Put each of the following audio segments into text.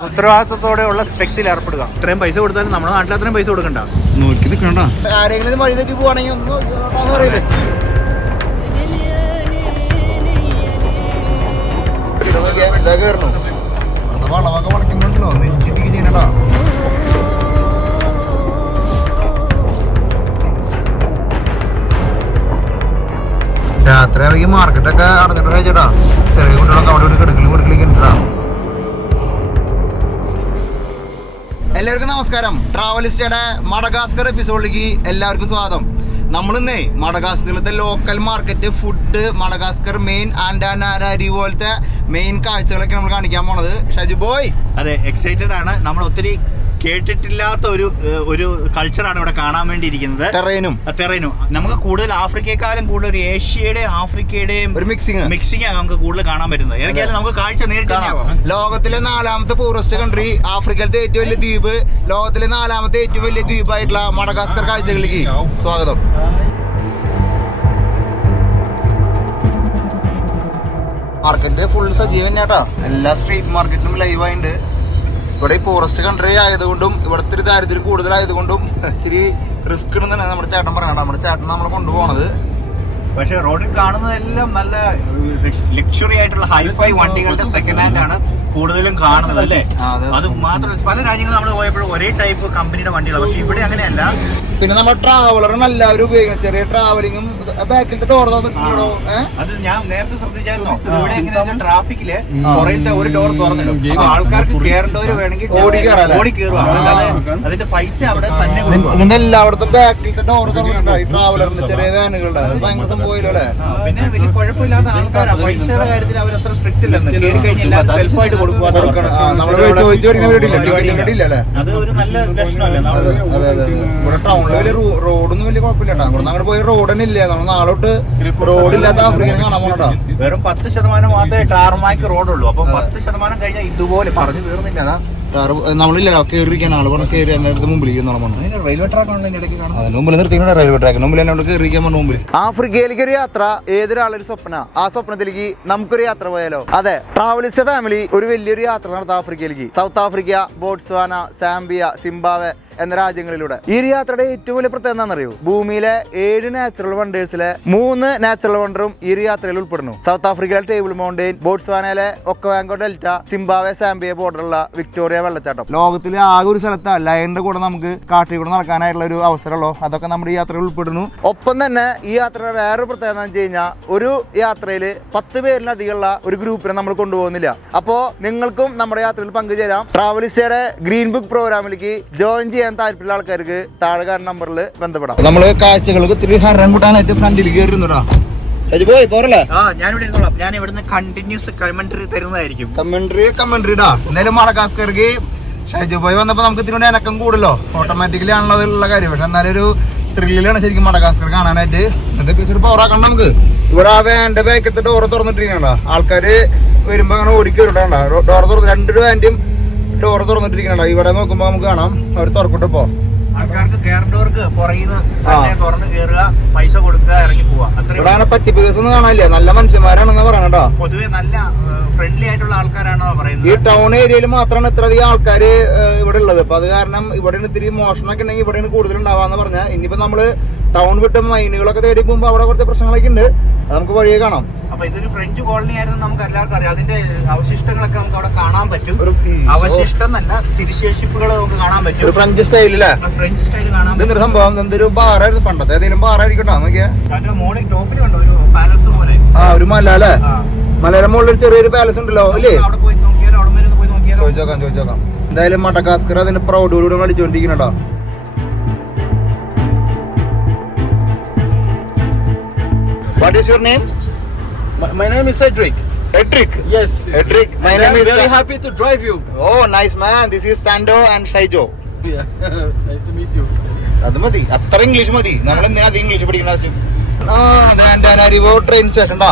ഉത്തരവാദിത്തത്തോടെയുള്ള സെക്സിൽ ഏർപ്പെടുക. ഇത്രയും പൈസ കൊടുത്താലും നമ്മുടെ നാട്ടിൽ അത്രയും പൈസ കൊടുക്കണ്ട. നോക്കി നിൽക്കണ്ട. ആരെങ്കിലും വഴി തെറ്റി പോവാണെങ്കിൽ ഒന്ന് വളവൊക്കെ നെഞ്ചിട്ടിക്ക് ചെയ്യണടാ രാത്രി ആവുമ്പോൾ മാർക്കറ്റൊക്കെ അടഞ്ഞിട്ട് കഴിച്ചടാ ചെറിയ കുട്ടികളൊക്കെ അവിടെ ഇവിടെ കിടക്കലും കൊടുക്കലേക്ക് എല്ലാവർക്കും നമസ്കാരം. ട്രാവലിസ്റ്റയുടെ മടഗാസ്കർ എപ്പിസോഡിലേക്ക് എല്ലാവർക്കും സ്വാഗതം. നമ്മളിന്നേ മടഗാസ്കറിലത്തെ local market food Madagascar main ആൻഡാനാരി പോലത്തെ മെയിൻ കാഴ്ചകളൊക്കെ നമ്മൾ കാണിക്കാൻ പോണത്. ഷജു ബോയ് അതെ എക്സൈറ്റഡ് ആണ്. നമ്മൾ ഒത്തിരി കേട്ടിട്ടില്ലാത്ത ഒരു ഒരു കൾച്ചറാണ് ഇവിടെ കാണാൻ വേണ്ടിയിരിക്കുന്നത്. ടെറൈനും ടെറേനും നമുക്ക് കൂടുതൽ ആഫ്രിക്കയെക്കാളും കൂടുതൽ ഒരു ഏഷ്യയുടെയും ആഫ്രിക്കയുടെയും ഒരു മിക്സിംഗ് മിക്സിംഗ് ആണ് നമുക്ക് കൂടുതൽ കാണാൻ പറ്റുന്നത്. ഏതൊക്കെയാലും നമുക്ക് കാഴ്ച നേരിട്ട് ലോകത്തിലെ നാലാമത്തെ ഫോറസ്റ്റ് കൺട്രി ആഫ്രിക്കയിലത്തെ ഏറ്റവും വലിയ ദ്വീപ് ലോകത്തിലെ നാലാമത്തെ ഏറ്റവും വലിയ ദ്വീപായിട്ടുള്ള മഡഗാസ്കർ കാഴ്ചകളിലേക്ക് സ്വാഗതം. മാർക്കറ്റ് ഫുൾ സജീവൻ ചേട്ടാ എല്ലാ സ്ട്രീറ്റ് മാർക്കറ്റിലും ലൈവായിട്ടുണ്ട് ഇവിടെ ഈ ഫോറസ്റ്റ് കൺട്രി ആയതുകൊണ്ടും ഇവിടുത്തെ ഒരു ദാരിദ്ര്യം കൂടുതലായതുകൊണ്ടും ഇത്തിരി റിസ്ക് ഉണ്ടെന്നാണ് നമ്മുടെ ചേട്ടൻ പറയണത് നമ്മുടെ ചേട്ടൻ നമ്മളെ കൊണ്ടുപോകണത് പക്ഷെ റോഡിൽ കാണുന്നതെല്ലാം നല്ല ലക്ഷറി ആയിട്ടുള്ള ഹൈഫൈ വണ്ടികളുടെ സെക്കൻഡ് ഹാൻഡ് ആണ് കൂടുതലും കാണുന്നത് അല്ലേ. അത് മാത്രം പല രാജ്യങ്ങളും നമ്മൾ പോയപ്പോഴും ഒരേ ടൈപ്പ് കമ്പനിയുടെ വണ്ടികളാണ്. പക്ഷെ ഇവിടെ അങ്ങനെയല്ല. പിന്നെ നമ്മൾ ട്രാവലറും എല്ലാവരും ഉപയോഗിക്കുന്നത് ചെറിയ ട്രാവലിങ്ങും ബാക്കിലത്തെ ഡോർ തന്നിട്ടുണ്ടോ അത് ഞാൻ നേരത്തെ ശ്രദ്ധിച്ചായിരുന്നോ. ഇവിടെ എങ്ങനെയാ ട്രാഫിക്കിൽ പുറത്തെ ഒരു ഡോർ തുറന്നിടും. ആൾക്കാർക്ക് കയറേണ്ടവര് വേണമെങ്കിൽ ഓടി ഓടി കയറുക അല്ലാതെ അതിന്റെ പൈസ അവിടെ തന്നെ കൊടുക്കുക. ഇതിന്റെ എല്ലായിടത്തും ബാക്കിലത്തെ ഡോർ തുറന്നിട്ടുണ്ടോ? ഈ ട്രാവലറിന്റെ ചെറിയ വാനുകളുടെ അത് ഭയങ്കര സംഭവമില്ലല്ലേ പിന്നെ വലിയ കുഴപ്പമില്ലാത്ത ആൾക്കാരാ. പൈസയുടെ കാര്യത്തിൽ അവർ അത്ര സ്ട്രിക്റ്റ് ഇല്ലെന്ന് കയറി കഴിഞ്ഞാൽ സെൽഫായിട്ട് കൊടുക്കുക ആ, നമ്മൾ പോയി ചോദിച്ചു മേടിക്കില്ല ടിക്കറ്റ് മേടിക്കില്ല അല്ലേ അത് ഒരു നല്ല ലക്ഷണമല്ലേ. ഇവിടെ ടൗണിൽ വലിയ റോഡൊന്നും വലിയ കുഴപ്പമില്ല കേട്ടോ. അങ്ങോട്ട് പോയി റോഡ് തന്നെ ഇല്ല. നമ്മൾ നാളോട്ട് റോഡില്ലാത്ത ആഫ്രിക്കനെ കാണാൻ പോണട്ടോ വെറും പത്ത് ശതമാനം മാത്രമേ ടാർമാക്ക് റോഡുള്ളൂ. അപ്പൊ പത്ത് ശതമാനം കഴിഞ്ഞാൽ ഇതുപോലെ പറഞ്ഞു തീർന്നില്ല. അതാ. നമ്മളില്ലല്ലോ കയറിയിരിക്കാൻ ആൾ പറഞ്ഞു. കയറി അടുത്ത് മുമ്പിൽ റെയിൽവേ ട്രാക്ക് അതിന് മുമ്പിൽ നിർത്തിക്കുന്ന റെയിൽവേ ട്രാക്ക് മുമ്പിൽ എന്നോട് കയറിയിരിക്കാൻ പറഞ്ഞു മുമ്പിൽ. ആഫ്രിക്കയിലേക്ക് ഒരു യാത്ര ഏതൊരാളൊരു സ്വപ്ന? ആ സ്വപ്നത്തിലേക്ക് നമുക്കൊരു യാത്ര പോയാലോ? അതെ ട്രാവലിസ്റ്റ് ഫാമിലി ഒരു വലിയൊരു യാത്ര നടത്താം ആഫ്രിക്കയിലേക്ക്. South Africa Botswana Zambia Zimbabwe എന്ന രാജ്യങ്ങളിലൂടെ. ഈ ഒരു യാത്രയുടെ ഏറ്റവും വലിയ പ്രത്യേകത എന്താണെന്നറിയോ? ഭൂമിയിലെ ഏഴ് നാച്ചുറൽ വണ്ടേഴ്സിലെ മൂന്ന് നാച്ചുറൽ വണ്ടറും ഈ ഒരു യാത്രയിൽ ഉൾപ്പെടുന്നു. സൗത്ത് ആഫ്രിക്കയിലെ ടേബിൾ മൗണ്ടെയിൻ ബോട്സ്വാനയിലെ ഒക്കവാങ്കോ ഡെൽറ്റ സിംബാവെ സാംബിയ ബോർഡറുള്ള വിക്ടോറിയ വെള്ളച്ചാട്ടം. ലോകത്തിലെ ആകെ ഒരു സ്ഥലത്ത് ലയന്റെ കൂടെ നമുക്ക് കാട്ടിൽ കൂടെ നടക്കാനായിട്ടുള്ള ഒരു അവസരമുള്ളൂ. അതൊക്കെ നമ്മുടെ ഈ യാത്രയിൽ ഉൾപ്പെടുന്നു. ഒപ്പം തന്നെ ഈ യാത്രയുടെ വേറൊരു പ്രത്യേകത എന്ന് വെച്ച് കഴിഞ്ഞാൽ ഒരു യാത്രയിൽ പത്ത് പേരിലധികമുള്ള ഒരു ഗ്രൂപ്പിനെ നമ്മൾ കൊണ്ടുപോകുന്നില്ല. അപ്പോൾ നിങ്ങൾക്കും നമ്മുടെ യാത്രയിൽ പങ്കുചേരാം. ട്രാവലിസ്റ്റയുടെ ഗ്രീൻ ബുക്ക് പ്രോഗ്രാമിലേക്ക് ജോയിൻ ചെയ്യാൻ താല്പര്യമുള്ള ആൾക്കാർക്ക് താഴെ നമ്പറിൽ ബന്ധപ്പെടാം. നമ്മൾ കാഴ്ചകൾക്ക് ഇത്തിരി ഹരം കൂട്ടാനായിട്ട് ഫ്രണ്ടിൽ കയറുന്നുടാ പോയി പോരല്ലേ? ആ ഇവിടെ ഇരുന്നോളാം. ഞാൻ ഇവിടുന്ന് കണ്ടിന്യൂസ് കമന്ററി തരുന്നതായിരിക്കും. കമന്ററി കമന്ററിടാ എന്തായാലും മടക്കാസ്കർക്ക് ഷൈജു പോയി വന്നപ്പോ നമുക്ക് ഇതിനോട് കൂടി അനക്കം കൂടുതലോ ഓട്ടോമാറ്റിക്കലി ആണല്ലോ ഉള്ള കാര്യം. പക്ഷെ എന്നാലും ഒരു ത്രില്ലിലാണ് ശരിക്കും മടക്കാസ്കർ കാണാനായിട്ട്. ഇന്നത്തെ പവറാക്കണം നമുക്ക്. ഇവിടെ ആ വേണ്ട ബാക്കത്തെ ഡോറ് തുറന്നിട്ടിരിക്കണ്ട ആൾക്കാര് വരുമ്പോ അങ്ങനെ ഓടിക്കരുണ്ടാ ഡോർ തുറന്ന് രണ്ട് വാന്റും ഡോറ് തുറന്നിട്ടിരിക്കണ ഇവിടെ നോക്കുമ്പോ നമുക്ക് കാണാം. അവർ തുറക്കട്ടെ ഇപ്പോ ആൾക്കാർക്ക് കയറേണ്ടവർക്ക് പുറകിന്ന് തുറന്ന് കയറുക പൈസ കൊടുക്കുക ഇറങ്ങി പോവുക. ദിവസം കാണാനില്ല. നല്ല മനുഷ്യന്മാരാണെന്ന് പറയണട്ടോ പൊതുവെ നല്ല ഫ്രണ്ട്ലി ആയിട്ടുള്ള ആൾക്കാരാണോ ഈ പറയുന്നത് ടൗൺ ഏരിയയിൽ മാത്രമാണ് ഇത്രയധികം ആൾക്കാർ ഇവിടെ ഉള്ളത്. അപ്പൊ അത് കാരണം ഇവിടെ ഇത്തിരി മോഷണമൊക്കെ ഉണ്ടെങ്കിൽ ഇവിടെയാണ് കൂടുതൽ ഉണ്ടാവാന്ന് പറഞ്ഞാൽ ഇനിയിപ്പോ നമ്മൾ ടൗൺ വിട്ട് മൈനുകളൊക്കെ തേടി പോകുമ്പോൾ അവിടെ കുറച്ച് പ്രശ്നങ്ങളൊക്കെ ഉണ്ട്. നമുക്ക് വഴിയെ കാണാം. അപ്പൊ ഇതൊരു ഫ്രഞ്ച് കോളനി ആയിരുന്നു നമുക്ക് എല്ലാവർക്കും അറിയാം. അതിന്റെ അവശിഷ്ടങ്ങളൊക്കെ നമുക്ക് അവിടെ കാണാൻ പറ്റും. ഒരു അവശിഷ്ടം അല്ല തിരിശേഷിപ്പുകൾ നമുക്ക് കാണാൻ ഒരു പറ്റും ഫ്രഞ്ച് സ്റ്റൈലില്ലേ ഫ്രഞ്ച് സ്റ്റൈൽ കാണാൻ പറ്റും. സംഭവം എന്തൊരു ബാറായിരുന്നു പണ്ടത്തെ? ഏതെങ്കിലും ബാറായിരിക്കട്ടോ നോക്കിയാ. മോളിൽ ടോപ്പിൽ കണ്ടോ? ഒരു പാലസ് പോലെ. ആ ഒരു മല അല്ലേ. മലയുടെ മുകളിൽ ഒരു ചെറിയൊരു പാലസ് ഉണ്ടല്ലോ അല്ലേ അവിടെ പോയി നോക്കിയാലോ? അവിടെ പോയി നോക്കിയാലോ? ചോദിച്ചോക്കാം ചോദിച്ചോക്കാം. എന്തായാലും മടക്കാസ്കർ അതിന്റെ പ്രൗഢിലൂടെ കളിച്ചുകൊണ്ടിരിക്കണട്ടോ what is your name? My, my name is Cedric. Edric Yes. Edric, my And name I'm is- very Sa- happy to drive you. Oh, nice man. This is Sando and Shaijo. Yeah. nice to meet you. അത് മതി അത്ര English മതി നമ്മൾ എന്തിനാ അത് English പഠിക്കുന്ന train station ടാ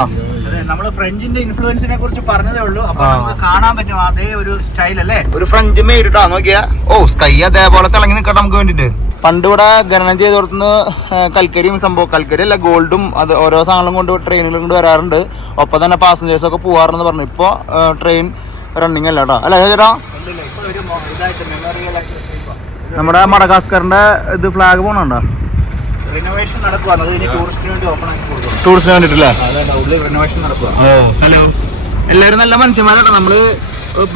നമ്മൾ ഫ്രഞ്ചിന്റെ ഇൻഫ്ലുവൻസിനെ കുറിച്ച് പറഞ്ഞതേ ഉള്ളൂ അപ്പൊ നമുക്ക് കാണാൻ പറ്റും അതേ ഒരു സ്റ്റൈൽ അല്ലേ ഒരു ഫ്രഞ്ച് മെയ്ഡ് നോക്കിയാ ഓ സ്കൈ അതേപോലെ തിളങ്ങി നിൽക്കട്ടെ നമുക്ക് വേണ്ടിട്ട് പണ്ട് ഇവിടെ ഖനനം ചെയ്ത് കൊടുത്തുനിന്ന് കൽക്കരിയും സംഭവം കൽക്കരി അല്ല ഗോൾഡും അത് ഓരോ സാധനങ്ങളും കൊണ്ട് ട്രെയിനുകൾ കൊണ്ട് വരാറുണ്ട്. ഒപ്പം തന്നെ പാസഞ്ചേഴ്സ് ഒക്കെ പോവാറെന്ന് പറഞ്ഞു. ഇപ്പോൾ ട്രെയിൻ റണ്ണിങ് അല്ല കേട്ടോ അല്ല ചേട്ടാ? നമ്മുടെ മടഗാസ്കറിന്റെ ഇത് ഫ്ലാഗ് പോണുണ്ടോ? റിനോവേഷൻ നടക്കുവാണ് അത് ഇനി ടൂറിസ്റ്റിന് വേണ്ടി ഓപ്പൺ ആക്കി കൊടുക്കും ടൂറിസ്റ്റിന് വേണ്ടിട്ടല്ലേ അതെ ഉള്ളിൽ റിനോവേഷൻ നടക്കുക ഹലോ എല്ലാവരും നല്ല മനുഷ്യന്മാരാട്ടോ. നമ്മൾ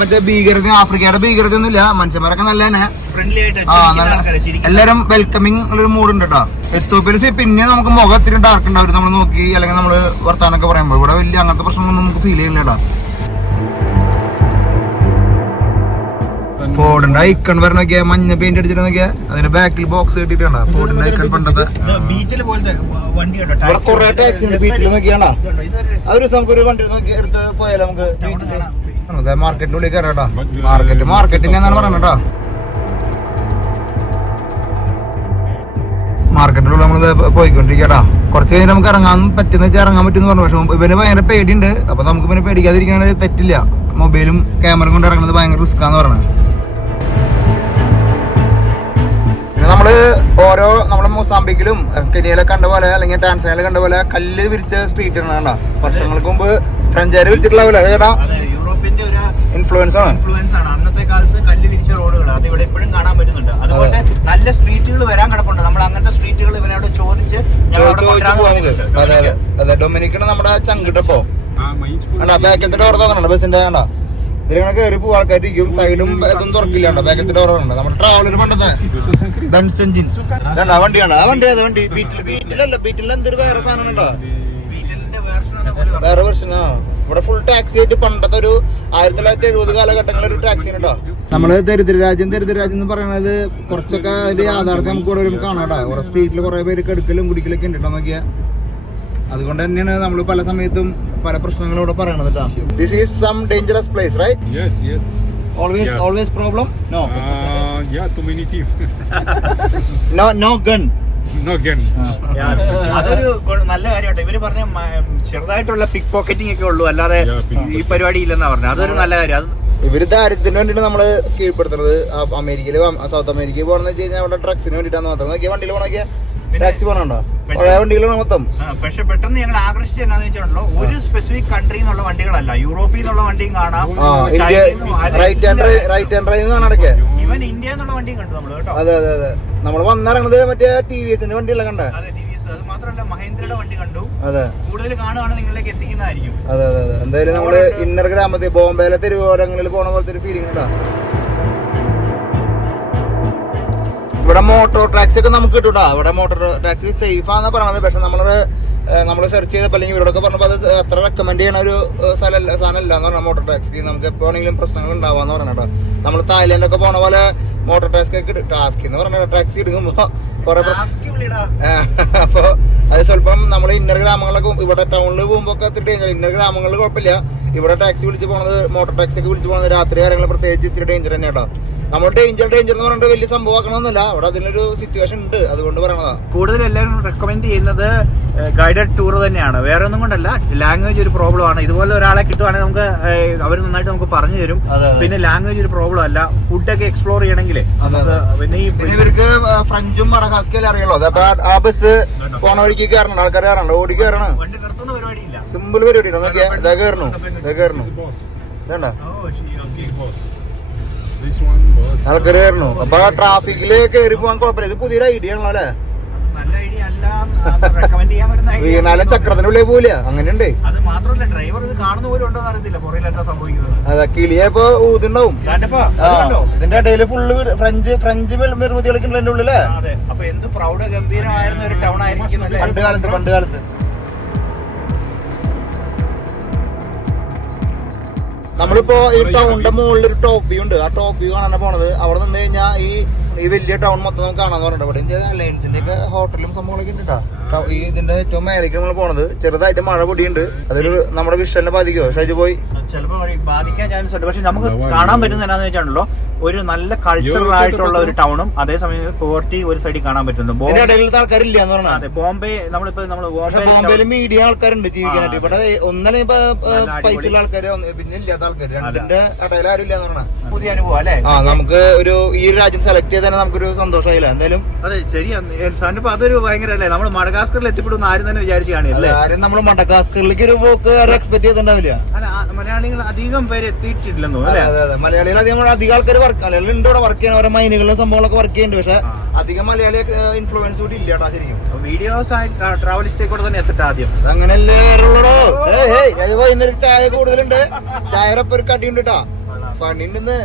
മറ്റേ ഭീകരത ആഫ്രിക്കയുടെ ഭീകരത ഒന്നുമില്ല മനുഷ്യന്മാരൊക്കെ നല്ല തന്നെ എല്ലാരും വെൽക്കമിങ് ഉള്ളൊരു മൂഡ് ഉണ്ട് കേട്ടോ എത്തോപ്യയിൽ പിന്നെ നമുക്ക് മുഖം ഇത്തിരി ഡാർക്ക് ഉണ്ടാവും നമ്മൾ നോക്കി അല്ലെങ്കിൽ നമ്മൾ വർത്താനൊക്കെ പറയുമ്പോൾ ഇവിടെ വലിയ അങ്ങനത്തെ പ്രശ്നമൊന്നും നമുക്ക് ഫീൽ ചെയ്യില്ല കേട്ടോ ഫോർഡിന്റെ ഐക്കൺ വരെ നോക്കിയാ മഞ്ഞ പെയിന്റ് അടിച്ചിട്ട് നോക്കിയാ അതിന്റെ ബാക്കിൽ ബോക്സ് കിട്ടിട്ടാണ് ഫോർഡിന്റെ ഐക്കൺ പണ്ടത്തെ. കുറെ ടാക്സി ഉണ്ട്. ബീറ്റിൽ നോക്കിയാണ്ടാ. ഇതുണ്ടോ? ദിവസം നമുക്ക് ഒരു വണ്ടി നോക്കി എടുത്ത് പോയാലോ നമുക്ക് ഉള്ളിൽ കയറാട്ടാ മാർക്കറ്റ് മാർക്കറ്റിന്റെ എന്നാണ് പറയുന്നത് ഉള്ളിൽ നമ്മൾ പോയിക്കൊണ്ടിരിക്കട്ടാ കുറച്ച് കഴിഞ്ഞ് നമുക്ക് ഇറങ്ങാൻ പറ്റുന്ന വെച്ചാൽ ഇറങ്ങാൻ പറ്റുമെന്ന് പറഞ്ഞു. പക്ഷെ ഇവന് ഭയങ്കര പേടിയുണ്ട്. അപ്പൊ നമുക്ക് പിന്നെ പേടിക്കാതിരിക്കണത് തെറ്റില്ല. മൊബൈലും ക്യാമറ കൊണ്ട് ഇറങ്ങുന്നത് ഭയങ്കര റിസ്ക്കാന്ന് പറഞ്ഞത് പിന്നെ നമ്മൾ ഓരോ നമ്മുടെ മൊസാമ്പിക്കിലും കെനിയയിലെ കണ്ട പോലെ അല്ലെങ്കിൽ ടാൻസാനിയയിലെ കണ്ട പോലെ കല്ല് വിരിച്ച സ്ട്രീറ്റ് ആണ് വർഷങ്ങൾക്ക് മുമ്പ് ഫ്രഞ്ചുകാർ വിരിച്ചിട്ടുള്ള പോലെ ചേട്ടാ ഇൻഫ്ലുവൻസ് ആണ്. ഇൻഫ്ലുവൻസ് ആണ്. അന്നത്തെ കാലത്ത് കല്ല് വിരിച്ച റോഡുകൾ അത് ഇവിടെ ഇപ്പോഴും കാണാൻ പറ്റുന്നുണ്ട്. അതുപോലെ നല്ല സ്ട്രീറ്റുകൾ വരാൻ കിടപ്പുണ്ട്. നമ്മൾ അങ്ങനത്തെ സ്ട്രീറ്റുകൾ ഇവനോട് ചോദിച്ച്. അതെ അതെ. അതെ ഡൊമിനിക്കാണ് നമ്മുടെ ചങ്കിട്ടപ്പോ ബാക്കത്തെ ഡോർ തുറന്നുണ്ട് ബസ്സിന്റെ ആണ്ടാ ഇതിലിങ്ങനെ കയറി പോവാ ആൾക്കാരിക്കും സൈഡും ഇതൊന്നും തുറക്കില്ല കണ്ടോ? ബാക്കത്തെ ഡോർ ഉണ്ട് നമ്മുടെ ട്രാവലർ പണ്ടത്തെ ബെൻസ് എഞ്ചിൻ ആ വണ്ടി കണ്ടോ? ആ വണ്ടി അത് വണ്ടി? ബീറ്റിൽ ബീറ്റിലല്ല ബീറ്റിൽ എന്തൊരു വേറെ സാധനം ഉണ്ടോ? വേറെ വെർഷൻ ആ. ഇവിടെ ഫുൾ ടാക്സി ആയിട്ട് പണ്ടത്തെ ഒരു ആയിരത്തി തൊള്ളായിരത്തി എഴുപത് കാലഘട്ടങ്ങളിൽ ഒരു ടാക്സി കേട്ടോ നമ്മൾ ദരിദ്രരാജ്യം ദരിദ്രരാജ്യം ദരിദ്ര രാജ്യം എന്ന് പറയുന്നത് കുറച്ചൊക്കെ അതിന്റെ യാഥാർത്ഥ്യം നമുക്ക് ഇവിടെ വരുമ്പോൾ കാണാം കേട്ടോ ഓരോ സ്ട്രീറ്റിൽ കുറെ പേര് കെടുക്കലും കുടിക്കലൊക്കെ ഉണ്ട് കേട്ടോ നോക്കിയാ. അതുകൊണ്ട് തന്നെയാണ് നമ്മൾ പല സമയത്തും പല പ്രശ്നങ്ങളും ഇവിടെ പറയണത് കേട്ടോ this is some dangerous place right Yes, yes. Always problem no Uh, yeah, too many teeth. No no gun no gun. Yeah. അതൊരു നല്ല കാര്യമായിട്ട് ഇവർ പറഞ്ഞ ചെറുതായിട്ടുള്ള പിക് പോക്കറ്റിംഗ് ഒക്കെ ഉള്ളൂ. അല്ലാതെ ഈ പരിപാടി ഇല്ലെന്നാ പറഞ്ഞത്. അതൊരു നല്ല കാര്യം. അത് ഇവർ ദാരിദ്ര്യത്തിന് വേണ്ടിട്ട് നമ്മൾ കീഴ്പ്പെടുത്തുന്നത് അമേരിക്കയിൽ സൗത്ത് അമേരിക്കയിൽ പോകണമെന്ന് വെച്ച് കഴിഞ്ഞാൽ അവിടെ ഡ്രഗ്സിന് വേണ്ടിട്ടാന്ന് മാത്രം. നോക്കിയാൽ വണ്ടിയിൽ പോകണമെങ്കിൽ ടാക്സി പോകണുണ്ടോ? പഴയ വണ്ടികളാണ് മൊത്തം. പക്ഷെ പെട്ടെന്ന് ഞങ്ങൾ ആകർഷിച്ചത് എന്നാന്ന് വെച്ചിട്ടുണ്ടല്ലോ ഒരു സ്പെസിഫിക് കൺട്രി എന്നുള്ള വണ്ടികളല്ല. യൂറോപ്പിൽ നിന്നുള്ള വണ്ടിയും കാണാം. Right hand drive right hand drive കാണാടക്കെ ഇവൻ ഇന്ത്യ എന്നുള്ള വണ്ടിയും കണ്ടു നമ്മൾ കേട്ടോ. അതെ അതെ അതെ. നമ്മൾ വന്നിറങ്ങുന്നത് മറ്റേ ടി വി എസിന്റെ വണ്ടിയുള്ള കണ്ടേ? അതെ ടി വി എസ് അത് മാത്രമല്ല മഹേന്ദ്രയുടെ വണ്ടി കണ്ടു. അതെ. കൂടുതൽ കാണുകയാണെങ്കിൽ നിങ്ങളിലേക്ക് എത്തിക്കുന്നതായിരിക്കും. അതെ അതെ അതെ. എന്തായാലും നമ്മൾ ഇന്നർ ഗ്രാമത്തിൽ ബോംബെയിലെ തെരുവോരങ്ങളിൽ പോണ പോലത്തെ ഒരു ഫീലിംഗ് ഉണ്ടാ? ഇവിടെ മോട്ടോർ ടാക്സി ഒക്കെ നമുക്ക് കിട്ടൂട്ടാ ഇവിടെ മോട്ടോർ ടാക്സി സേഫ് ആണെന്ന് പറയണത്. പക്ഷെ നമ്മൾ നമ്മൾ സെർച്ച് ചെയ്തപ്പോൾ അല്ലെങ്കിൽ ഇവരോടൊക്കെ പറഞ്ഞപ്പോൾ അത് അത്ര റെക്കമെൻഡ് ചെയ്യണ ഒരു സ്ഥലമല്ല സാധനമല്ല എന്ന് പറഞ്ഞാൽ മോട്ടോർ ടാക്സി നമുക്ക് എപ്പോ വേണമെങ്കിലും പ്രശ്നങ്ങൾ ഉണ്ടാവാന്ന് പറഞ്ഞിട്ടോ നമ്മൾ തായ്ലൻഡൊക്കെ പോണ പോലെ മോട്ടോർ ടാക്സി ഒക്കെ ടാക്സി എന്ന് പറഞ്ഞ ടാക്സി എടുക്കുമ്പോൾ കുറെ പ്രശ്നം അപ്പോൾ അത് സ്വല്പം നമ്മൾ ഇന്നർ ഗ്രാമങ്ങളിലൊക്കെ ഇവിടെ ടൗണിൽ പോകുമ്പോൾ ഒക്കെ ഇത്തിരി ഡേഞ്ചർ ഇന്നർ ഗ്രാമങ്ങളിൽ കുഴപ്പമില്ല. ഇവിടെ ടാക്സി വിളിച്ച് പോണത് മോട്ടോർ ടാക്സി ഒക്കെ വിളിച്ച് പോണത് രാത്രി കാര്യങ്ങൾ പ്രത്യേകിച്ച് ഇത്തിരി ഡേഞ്ചർ തന്നെ കേട്ടോ നമ്മൾ ഡേഞ്ചർ ഡേഞ്ചർ എന്ന് പറഞ്ഞിട്ട് വലിയ സംഭവമാക്കണമെന്നില്ല അവിടെ അതിനൊരു സിറ്റുവേഷൻ ഉണ്ട്. അതുകൊണ്ട് പറയണതാ. കൂടുതൽ എല്ലാവരും റെക്കമെൻഡ് ചെയ്യുന്നത് ഗൈഡഡ് ടൂർ തന്നെയാണ്. വേറെ ഒന്നും കൊണ്ടല്ല ലാംഗ്വേജ് ഒരു പ്രോബ്ലം ആണ്. ഇതുപോലെ ഒരാളെ കിട്ടുവാണെങ്കിൽ നമുക്ക് അവർ നന്നായിട്ട് നമുക്ക് പറഞ്ഞു തരും. പിന്നെ ലാംഗ്വേജ് ഒരു പ്രോബ്ലം അല്ല. ഫുഡൊക്കെ എക്സ്പ്ലോർ ചെയ്യണമെങ്കിൽ. പിന്നെ ഈ ഇവർക്ക് ഫ്രഞ്ചും മടഹാസ്കയിലും അറിയുള്ളൂ അപ്പൊ ആ- ബസ് പോണ വഴിക്ക് കയറണം ആൾക്കാർ കയറണം ഓടി കയറണം സിമ്പിൾ പരിപാടി നോക്കിയാ കയറണു കയറണു. ഇതണ്ട? ആൾക്കാർ കയറണു അപ്പൊ ട്രാഫിക്കിൽ കയറി പോകാൻ കുഴപ്പമില്ല. ഇത് പുതിയൊരു ഐഡിയ ആണല്ലോ അല്ലേ? നല്ല ഐഡിയ അല്ല റെക്കമെൻഡ് ചെയ്യാൻ പറ്റുന്ന idea വീണാലും അല്ല. ചക്രത്തിനുള്ളിൽ പോവില്ല. അങ്ങനെയുണ്ട്. അത് മാത്രമല്ല ഡ്രൈവർ ഇത് കാണുന്ന പോലും ഉണ്ടോ എന്ന് അറിയത്തില്ല. പുറകിൽ എന്താ സംഭവിക്കുന്നത്? അതെ കിളിയെ ഇപ്പൊ ഊതുണ്ടാവും? ഇതിന്റെ ഇടയിൽ ഫുള്ള് ഫ്രഞ്ച് ഫ്രഞ്ച് നിർമ്മിതികളൊക്കെ ഉണ്ട് എന്റെ ഉള്ളിൽ അതെ. അപ്പൊ എന്ത് പ്രൗഢ ഗംഭീരമായിരുന്ന ഒരു ടൗൺ ആയിരിക്കും? പണ്ട് കാലത്ത് പണ്ട് കാലത്ത്. നമ്മളിപ്പോ ഈ ടൗണിന്റെ മുകളിൽ ഒരു ടോപ്പ് വ്യൂ ഉണ്ട്. ആ ടോപ്പ് വ്യൂ കാണാൻ പോണത് അവിടെ നിന്ന് കഴിഞ്ഞാൽ ഈ ഈ വലിയ ടൗൺ മൊത്തം നമുക്ക് കാണാന്ന് പറഞ്ഞിട്ട് ഇവിടെ അലയൻസിന്റെ ഒക്കെ ഹോട്ടലും സംഭവങ്ങളൊക്കെ ഉണ്ട് കേട്ടോ ഈ ഇതിന്റെ ഏറ്റവും മേലേക്ക് നമ്മൾ പോണത് ചെറുതായിട്ട് മഴ പൊടിയുണ്ട്. അതൊരു നമ്മുടെ വിഷലിനെ ബാധിക്കുമോ ഷൈജു പോയി. ചിലപ്പോ ബാധിക്കാൻ ചാൻസ് ഉണ്ട്. പക്ഷെ നമുക്ക് കാണാൻ പറ്റുന്ന എന്നാന്ന് വെച്ചാണല്ലോ ഒരു നല്ല കൾച്ചറൽ ആയിട്ടുള്ള ഒരു ടൗണും അതേസമയം പോവർട്ടി ഒരു സൈഡിൽ കാണാൻ പറ്റുന്നുണ്ട്. ആൾക്കാരില്ല എന്ന് പറഞ്ഞാൽ അതെ ബോംബെ നമ്മളിപ്പോ നമ്മൾ ബോംബെയിൽ മീഡിയ ആൾക്കാരുണ്ട് ജീവിക്കാനായിട്ട്. ഇവിടെ ഒന്നല്ല ഇപ്പൊ. പൈസ ഉള്ള ആൾക്കാര് പിന്നെ ഇല്ലാത്ത ആൾക്കാർ രണ്ടിന്റെ ഇടയിൽ ആരും ഇല്ല എന്ന് പറഞ്ഞാൽ പുതിയ അനുഭവം അല്ലേ? ആ നമുക്ക് ഒരു ഈ രാജ്യം സെലക്ട് ചെയ്ത് തന്നെ നമുക്കൊരു സന്തോഷമായില്ല? എന്തായാലും അതെ ശരിയാണ് സാറിനിപ്പോ അതൊരു ഭയങ്കര അല്ലേ നമ്മൾ മഡഗാസ്കറിൽ എത്തിപ്പെടുന്ന ആരും തന്നെ വിചാരിച്ചു കാണിയല്ലേ ആരും നമ്മൾ മഡഗാസ്കറിലേക്ക് ഒരു പോക്ക് ആരും എക്സ്പെക്ട് ചെയ്തിട്ടുണ്ടാവില്ല. അല്ല മലയാളികൾ അധികം പേര് എത്തിയിട്ടില്ലെന്നോ അതെ അതെ അതെ. മലയാളികൾ അധികം അധികം ആൾക്കാർ വർക്ക് മലയാളികൾ ഉണ്ട് ഇവിടെ വർക്ക് ചെയ്യാൻ ഓരോ മൈനുകളിലും സംഭവങ്ങളൊക്കെ വർക്ക് ചെയ്യുന്നുണ്ട്. പക്ഷെ അധികം മലയാളി ഇൻഫ്ലുവൻസ് കൂടി ഇല്ല കേട്ടോ ശരിക്കും. വീഡിയോസ് ആയിട്ട് ട്രാവലിസ്റ്റേ കൂടെ തന്നെ എത്തിട്ട് ആദ്യം. അങ്ങനല്ലേ വൈകുന്നേരം ചായ കൂടുതലുണ്ട്. ചായ ഒരു കടിയുണ്ട് കേട്ടാ. പണിണ്ടെന്ന്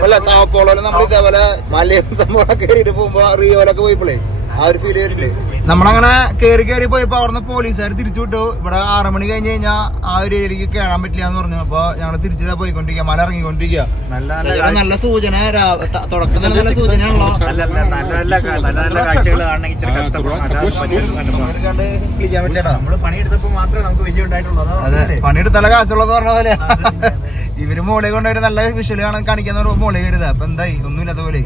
അല്ല സാവപ്പോളോൽ നമ്മൾ ഇതേപോലെ മലയും സംഭവം കയറിയിട്ട് പോകുമ്പോ റിയോലൊക്കെ പോയിപ്പോളേ ആ ഒരു ഫീൽ ചെയ്തിട്ടുണ്ട് നമ്മളങ്ങനെ കയറി കയറി പോയപ്പോ അവിടുന്ന് പോലീസുകാർ തിരിച്ചു വിട്ടു. ഇവിടെ ആറ് മണി കഴിഞ്ഞ് കഴിഞ്ഞാൽ ആ ഒരു ഏരിയയിലേക്ക് കയറാൻ പറ്റില്ല എന്ന് പറഞ്ഞു. അപ്പൊ ഞങ്ങൾ തിരിച്ചതാ പോയിക്കൊണ്ടിരിക്കുക മല ഇറങ്ങിക്കൊണ്ടിരിക്കുക നല്ല നല്ല സൂചന തുടക്കം തന്നെ നല്ല സൂചനയാണല്ലോ. വിളിക്കാൻ അതാ. പണിയെടുത്തല്ല കാശുള്ളത് പറഞ്ഞ പോലെ. ഇവർ മോളെ കൊണ്ടുപോയിട്ട് നല്ല വിഷൽ കാണാൻ കാണിക്കാന്ന് മോളെ കരുതാ അപ്പൊ എന്തായി? ഒന്നുമില്ലാത്ത പോലെ.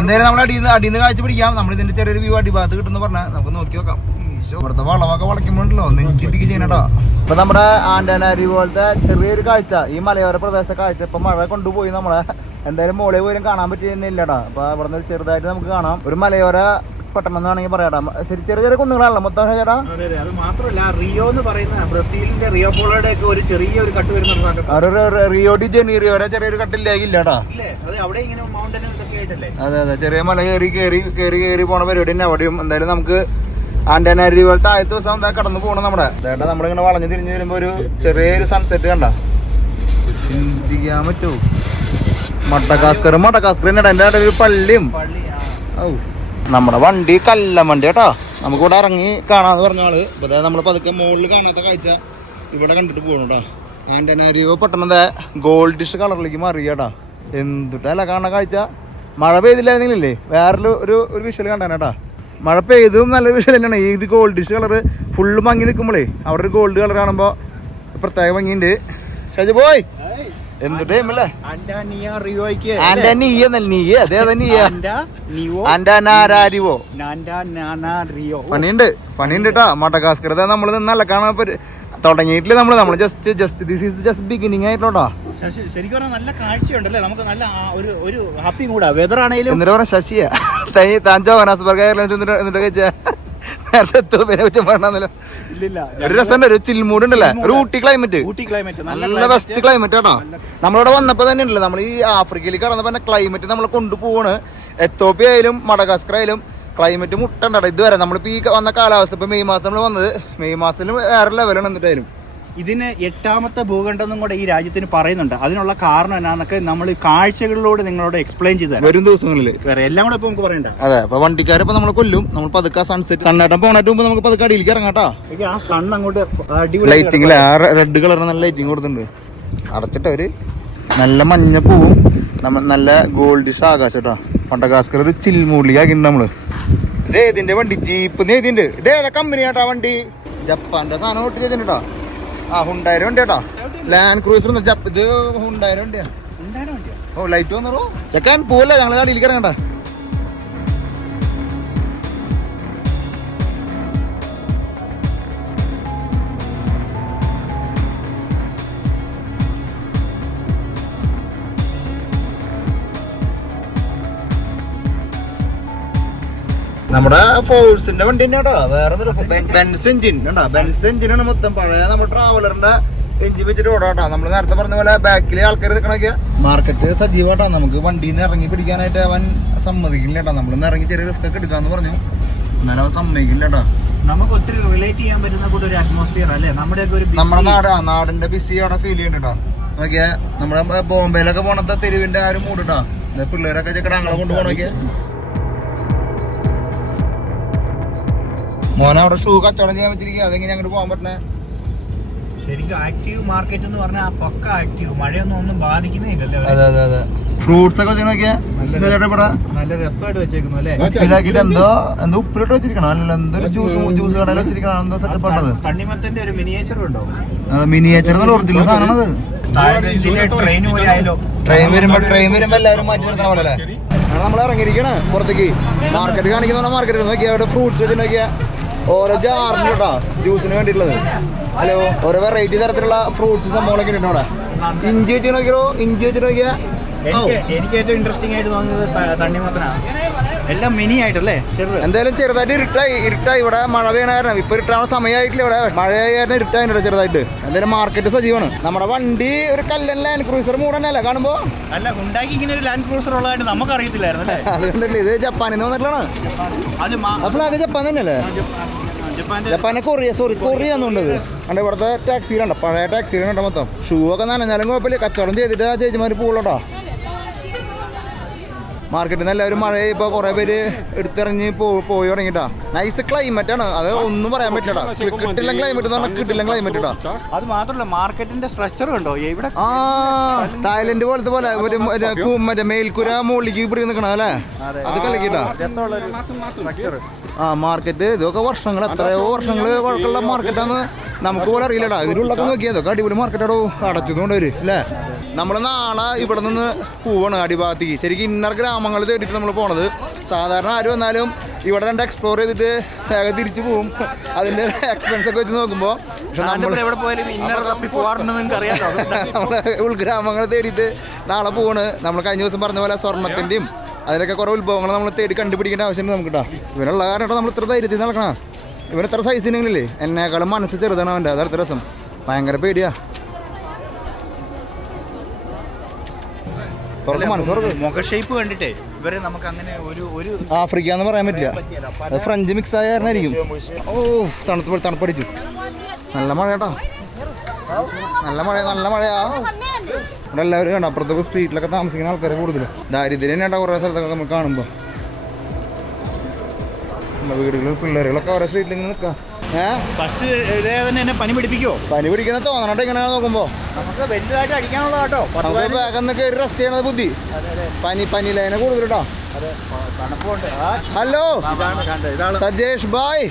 എന്തായാലും നമ്മൾ അടിയിൽ അടിയിൽ കാഴ്ച പിടിക്കാം. നമ്മൾ ഇതിന്റെ ചെറിയൊരു വ്യൂ അടിഭാഗത്ത് കിട്ടുന്നു പറഞ്ഞാൽ നമുക്ക് നോക്കി നോക്കാം ഇവിടുത്തെ വളവൊക്കെ വളയ്ക്കുമ്പോണ്ടല്ലോ നെഞ്ചിട്ടിക്ക് ചെയ്യണടാ ഇപ്പൊ നമ്മുടെ ആന്റനാരി പോലത്തെ ചെറിയൊരു കാഴ്ച ഈ മലയോര പ്രദേശ കാഴ്ച ഇപ്പൊ മഴ കൊണ്ടുപോയി നമ്മളെ എന്തായാലും മോളെ പോലും കാണാൻ പറ്റിയിരുന്നില്ലടാ. അപ്പൊ ഇവിടുന്ന് ചെറുതായിട്ട് നമുക്ക് കാണാം. ഒരു മലയോര പട്ടണം എന്ന് വേണമെങ്കിൽ പറയാടാ ശരി ചെറിയ ചെറിയ കുന്നുകളാണല്ലോ മൊത്തം ചേട്ടാ? അതെ, മാത്രമല്ല റിയോ എന്ന് പറയുന്ന ബ്രസീലിന്റെ റിയോ പോളോയുടെ ഒക്കെ ഒരു ചെറിയ ഒരു കട്ട് വരുന്ന റിയോ ഡി ജനീറിയോ വരെ ചെറിയൊരു കട്ടില്ലേ ഇല്ലടാ ഇല്ലേ? അത് അവിടെ ഇങ്ങനെ മൗണ്ടനും ഇതൊക്കെ ആയിട്ടല്ലേ? അതെ അതെ. ചെറിയ മല കയറി കയറി കയറി കയറി പോണ പരിപാടി തന്നെ അവിടെയും എന്തായാലും നമുക്ക് ആന്റനാരി പോലത്തെ ആദ്യത്തെ ദിവസം എന്താ കടന്നു പോകണം നമ്മുടെ? ചേട്ടാ നമ്മളിങ്ങനെ വളഞ്ഞു തിരിഞ്ഞു വരുമ്പോ ഒരു ചെറിയൊരു സൺസെറ്റ് കണ്ട. ചിന്തിക്കാൻ പറ്റൂ? മട്ടക്കാസ്കർ മട്ടക്കാസ്കർ തന്നെ എന്റെ ഇടയിൽ ഒരു പള്ളിയും. നമ്മുടെ വണ്ടി കല്ലം വണ്ടി കേട്ടോ. നമുക്ക് ഇവിടെ ഇറങ്ങി കാണാന്ന് പറഞ്ഞ ആൾ. ഇപ്പൊ ദേ നമ്മൾ പതുക്കെ മുകളിൽ കാണാത്ത കാഴ്ച ഇവിടെ കണ്ടിട്ട് പോകണം കേട്ടോ ആന്റനാരിയോ പെട്ടെന്ന് ഗോൾഡിഷ് കളറിലേക്ക് മാറി കേട്ടോ. എന്തുട്ടല്ല കാണുന്ന കാഴ്ച? മഴ പെയ്തില്ലായിരുന്നില്ലേ വേറൊരു ഒരു ഒരു വിഷ്വൽ കണ്ടാണ് കേട്ടാ മഴ പെയ്തും നല്ല വിഷയം തന്നെയാണ്. ഏത് ഇത് ഗോൾഡിഷ് കളർ ഫുള്ള് മങ്ങി നിൽക്കുമ്പോഴേ അവിടെ ഒരു ഗോൾഡ് കളർ കാണുമ്പോൾ പ്രത്യേക ഭംഗിയുണ്ട്. ഷജു പോയ്. റിയോ പണിയുണ്ട് പണിയുണ്ട് കേട്ടാ മട്ടക്കാസ്കർ നമ്മൾ നിന്നല്ല കാണാൻ തുടങ്ങിയിട്ടില്ല നമ്മൾ നമ്മൾ just just this is just beginning ആയിട്ടുണ്ടോ ശരിക്കും പറഞ്ഞാൽ നല്ല കാഴ്ചയുണ്ടല്ലേ? നമുക്ക് നല്ല ഒരു ഒരു ഹാപ്പി മൂടാ വെതർ ആണെങ്കിലും എന്നിട്ട് പറഞ്ഞ ശശിയാ. തൈ താഞ്ചോ എയർലൈൻസ് എന്നിട്ട് കഴിച്ച നേരത്തെ പറ്റി പറഞ്ഞല്ലോ ഒരു രസമുണ്ട് ഒരു ചിൽ മൂഡ് ഉണ്ടല്ലേ? ഒരു ഊട്ടി ക്ലൈമറ്റ് ഊട്ടി ക്ലൈമറ്റ് നല്ല ബെസ്റ്റ് ക്ലൈമറ്റ് കേട്ടോ നമ്മളിവിടെ വന്നപ്പോ തന്നെ ഉണ്ടല്ലോ നമ്മൾ ഈ ആഫ്രിക്കയിൽ കടന്നപ്പോ തന്നെ ക്ലൈമറ്റ് നമ്മളെ കൊണ്ടുപോവാണ്. എത്തോപ്യ ആയാലും മടഗാസ്കർ ആയാലും ക്ലൈമറ്റ് മുട്ടണ്ട ഇതുവരെ നമ്മളിപ്പോ ഈ വന്ന കാലാവസ്ഥ ഇപ്പൊ മെയ് മാസം നമ്മൾ വന്നത് മെയ് മാസത്തിൽ വേറെ ലെവലാണ് എന്നിട്ടായാലും ഇതിന് എട്ടാമത്തെ ഭൂഖണ്ഡം എന്നും കൂടെ ഈ രാജ്യത്തിന് പറയുന്നുണ്ട്. അതിനുള്ള കാരണം എന്നാന്നൊക്കെ നമ്മൾ കാഴ്ചകളിലൂടെ നിങ്ങളോട് എക്സ്പ്ലെയിൻ ചെയ്ത് വരും ദിവസങ്ങളിൽ വേറെ എല്ലാം കൂടെ ഇപ്പൊ നമുക്ക് പറയണ്ട. അതെ അപ്പൊ വണ്ടിക്കാരിപ്പോ നമ്മൾ കൊല്ലും. നമ്മൾ പതുക്കെ സൺസെറ്റ് സണ്ണേട്ടം പോണേറ്റ് മുമ്പ് നമുക്ക് പതുക്കെ അടിയിലേക്ക് ഇറങ്ങാട്ടാ ആ സൺ അങ്ങോട്ട് ലൈറ്റിംഗ് റെഡ് കളർ നല്ല ലൈറ്റിംഗ് കൊടുത്തിട്ടുണ്ട് അടച്ചിട്ട് അവർ നല്ല മഞ്ഞ പൂവും നമ്മൾ നല്ല ഗോൾഡിഷ് ആകാശം കേട്ടോ പണ്ടകാസ്കർ ഒരു ചിൽമൂളിയാക്കിണ്ട് നമ്മൾ. ഇതേ ഇതിന്റെ വണ്ടി ജീപ്പ് എഴുതിണ്ട് ഇതേ ഏതാ കമ്പനി കേട്ടാ വണ്ടി? ജപ്പാന്റെ സാധനം ഒട്ടി ചെയ്തിട്ടോ ആ ഹുണ്ടായിരം വണ്ടി കേട്ടോ ലാൻഡ് ക്രൂസർ ഇത് ഹുണ്ടായിരം വണ്ടിയാ. ഓ ലൈറ്റ് വന്നോ ചെക്കാൻ പോവല്ലേ? ഞങ്ങൾ കടയിലേക്ക് ഇറങ്ങണ്ട. നമ്മുടെ ഫോഴ്സിന്റെ വണ്ടി തന്നെ കേട്ടോ. വേറെ ബെൻസ് എഞ്ചിൻ. കണ്ടോ? ബെൻസ് എഞ്ചിനാണ് മൊത്തം. പഴയ നമ്മുടെ ട്രാവലറിന്റെ എഞ്ചിൻ വെച്ചിട്ട് ഓടാട്ടാ നമ്മൾ നേരത്തെ പറഞ്ഞ പോലെ ബാക്കിലെ ആൾക്കാർ നിൽക്കണൊക്കെ മാർക്കറ്റ് സജീവട്ടാ നമുക്ക് വണ്ടിയിൽ നിന്ന് ഇറങ്ങി പിടിക്കാനായിട്ട് അവൻ സമ്മതിക്കില്ല കേട്ടോ. നമ്മളിന്ന് ഇറങ്ങി ചെറിയ റിസ്ക് ഒക്കെ എടുക്കാന്ന് പറഞ്ഞു. എന്നാലും അവൻ സമ്മതിക്കില്ല കേട്ടോ. നമുക്ക് ഒത്തിരി റിലേറ്റ് ചെയ്യാൻ പറ്റുന്ന കൂടെ ഒരു അറ്റ്മോസ്ഫിയർ അല്ലേ? നമ്മുടെ ഒരു നമ്മുടെ നാട് നാടിന്റെ ബിസി അവിടെ ഫീൽ ചെയ്യുന്നുണ്ടോ കേട്ടോ. നോക്കിയാ നമ്മുടെ ബോംബെയിലൊക്കെ പോണത്തെ തെരുവിന്റെ ആ ഒരു മൂട് കേട്ടോ. പിള്ളേരൊക്കെ ചെക്കട ഞങ്ങളെ കൊണ്ട് മോനെ അവിടെ ഷൂ കച്ചവടം ചെയ്യാൻ വെച്ചിരിക്കുക അതെങ്ങനെ അങ്ങോട്ട് പോകാൻ പറ്റണേ? ശരിക്കും ആക്റ്റീവ് മാർക്കറ്റ് എന്ന് പറഞ്ഞാൽ ആ പക്ക ആക്റ്റീവ് മഴയൊന്നും ഒന്നും ബാധിക്കുന്നേ ഇല്ലല്ലേ അതെ അതെ അതെ. ഫ്രൂട്ട്സ് ഒക്കെ വെച്ച് നോക്കിയാ. ചേട്ടാ ഇവിടെ. നല്ല രസമായിട്ട് വെച്ചേക്കുന്നു അല്ലേ? ഇതാക്കിട്ട് എന്തോ എന്തോ ഉപ്പിലിട്ട് വെച്ചിരിക്കണം? അല്ല എന്തോ ജ്യൂസ് ജ്യൂസ് കടയിൽ വെച്ചിരിക്കണം? എന്തോ സെറ്റപ്പ് ഉണ്ടത് തണ്ണിമത്തന്റെ ഒരു മിനിയേച്ചർ ഉണ്ടോ? മിനിയേച്ചർ എന്നുള്ള ഒറിജിനൽ സാധനം ട്രെയിൻ പോലെ ആയാലോ. ട്രെയിൻ വരുമ്പോ ട്രെയിൻ വരുമ്പോ എല്ലാവരും മാറ്റി നിർത്തണ പോലെ അല്ലേ? നമ്മൾ ഇറങ്ങിയിരിക്കണേ പുറത്തേക്ക്. മാർക്കറ്റ് കാണിക്കുന്ന മാർക്കറ്റ് നോക്കിയാ അവിടെ ഫ്രൂട്ട്സ് വെച്ച് നോക്കിയാ. ഓരോ ജാറിന് കേട്ടോ. ജ്യൂസിന് വേണ്ടിയിട്ടുള്ളത്. ഹലോ ഓരോ വെറൈറ്റി തരത്തിലുള്ള ഫ്രൂട്ട്സ് സംഭവങ്ങളൊക്കെ ഉണ്ട് അവിടെ. ഇഞ്ചി വെച്ച് നോക്കിയോ? ഇഞ്ചി വെച്ചിട്ട് നോക്കിയാ? എനിക്ക് എനിക്ക് ഏറ്റവും ഇൻട്രസ്റ്റിംഗ് ആയിട്ട് തോന്നുന്നത് തണ്ണിമത്തനാണ്. എല്ലാം മിനി ആയിട്ടല്ലേ? ചെറുത്. എന്തായാലും ചെറുതായിട്ട് ഇരുട്ടായി ഇരുട്ടായി. ഇവിടെ മഴ പെയ്യണ കാരണം ഇപ്പൊ ഇരുട്ടാണ് സമയമായിട്ടില്ല ഇവിടെ. മഴയായ കാരണം ഇരുട്ടായിട്ടുണ്ട് ചെറുതായിട്ട്. എന്തായാലും മാർക്കറ്റ് സജീവമാണ് നമ്മുടെ വണ്ടി ഒരു കല്ലൻ ലാൻഡ് ക്രൂസർ മൂടനല്ലേ കാണുമ്പോ? അല്ല ഉണ്ടാക്കി ഇങ്ങനെ ഒരു ലാൻഡ് ക്രൂസർ ഉള്ളതായിട്ട് നമുക്ക് അറിയത്തില്ലായിരുന്നു അതുകൊണ്ടല്ലേ ഇത് ജപ്പാനിൽ നിന്ന് ആ ഫ്ലാഗ് ജപ്പാൻ തന്നെയല്ലേ? ജപ്പാനെ കൊറിയ സോറി കൊറിയ എന്നുണ്ടത് കണ്ട ഇവിടുത്തെ ടാക്സിയിലുണ്ട് പഴയ ടാക്സിയിലുണ്ട് മൊത്തം. ഷൂ ഒക്കെ നനഞ്ഞാലും കുഴപ്പമില്ല. കച്ചവടം ചെയ്തിട്ട് ആ ചേച്ചിമാർ പോകുള്ളൂട്ടോ മാർക്കറ്റിൽ നിന്ന് എല്ലാവരും മഴ ഇപ്പോൾ കുറേ പേര് എടുത്തിറങ്ങി പോയി തുടങ്ങിട്ടാ. നൈസ് ക്ലൈമറ്റ് ആണ്. അത് ഒന്നും പറയാൻ പറ്റില്ല കിട്ടില്ല ക്ലൈമറ്റ് എന്ന് പറഞ്ഞാൽ കിട്ടില്ല ക്ലൈമറ്റ് ഇടാ അത് മാത്രമല്ല മാർക്കറ്റിന്റെ സ്ട്രക്ചർ ഉണ്ടോ ഇവിടെ ആ തായ്ലൻഡ് പോലത്തെ പോലെ ഒരു മറ്റേ മേൽക്കുര മുകളിലേക്ക് പിടി നിൽക്കണം അല്ലേ? അത്. കളിക്കിട്ടാ ആ മാർക്കറ്റ് ഇതൊക്കെ വർഷങ്ങൾ എത്രയോ വർഷങ്ങൾ വഴക്കുള്ള മാർക്കറ്റാന്ന് നമുക്ക് പോലെ അറിയില്ലടാ. നോക്കിയാൽ ഇതൊക്കെ അടിപൊളി മാർക്കറ്റാടോ അടച്ചതുകൊണ്ട് വരും അല്ലേ? നമ്മൾ നാളെ ഇവിടെ നിന്ന് പോവാണ് അടിഭാഗത്തേക്ക്. ശരിക്കും ഇന്നർ ഗ്രാമങ്ങൾ തേടിയിട്ട് നമ്മൾ പോണത്. സാധാരണ ആര് വന്നാലും ഇവിടെ രണ്ട് എക്സ്പ്ലോർ ചെയ്തിട്ട് വേഗം തിരിച്ചു പോവും. അതിന്റെ എക്സ്പെൻസ് ഒക്കെ വെച്ച് നോക്കുമ്പോൾ പക്ഷെ നമ്മൾ ഉൾഗ്രാമങ്ങൾ തേടിയിട്ട് നാളെ പോവാണ്. നമ്മൾ കഴിഞ്ഞ ദിവസം പറഞ്ഞ പോലെ സ്വർണത്തിന്റെയും അതിനൊക്കെ കുറേ ഉത്ഭവങ്ങൾ നമ്മൾ തേടി കണ്ടുപിടിക്കേണ്ട ആവശ്യമുണ്ട് നമുക്ക് കേട്ടോ ഇവനുള്ള കാരണം നമ്മൾ ഇത്ര ധൈര്യത്തിൽ നടക്കണം ഇവൻ ഇത്ര സൈസിനെങ്കിലേ എന്നെക്കാളും മനസ്സ് ചെറുതാണ് അവന്റെ. അതടുത്ത രസം. ഭയങ്കര പേടിയാ. മുഖ ഷേപ്പ് കണ്ടിട്ടേ ഇവരെ നമുക്ക് അങ്ങനെ ഒരു ഒരു ആഫ്രിക്ക എന്ന് പറയാൻ പറ്റില്ല. ഫ്രഞ്ച് മിക്സ് ആയ കാരണമായിരിക്കും ഓ തണുത്ത് തണുപ്പടിച്ചു. നല്ല മഴ കേട്ടോ. നല്ല മഴ നല്ല മഴയാ. ഇവിടെ എല്ലാവരും കണ്ട അപ്പുറത്തൊക്കെ സ്ട്രീറ്റിലൊക്കെ താമസിക്കുന്ന ആൾക്കാരെ കൂടുതൽ ദാരിദ്ര്യം തന്നെയാ കുറേ സ്ഥലത്തൊക്കെ നമുക്ക് കാണുമ്പോൾ വീടുകളിൽ പിള്ളേരുകളൊക്കെ ഓരോ സ്ട്രീറ്റിൽ ഇങ്ങനെ നിൽക്കാം ഫസ്റ്റ് ഇതേ തന്നെ എന്നെ പനി പിടിപ്പിക്കോ പനി പിടിക്കുന്ന തോന്നണട്ടെ ഇങ്ങനെ നോക്കുമ്പോ? നമുക്ക് വലുതായിട്ട് അടിക്കാനുള്ള കേട്ടോ. വേഗം കയറി റെസ്റ്റ് ചെയ്യണത് ബുദ്ധി. പനി പനി ലൈന കൂടുതൽ കേട്ടോ. ഹലോ? ഇതാണ് കണ്ടത്. ഇതാണ്. സജേഷ് ബായ്.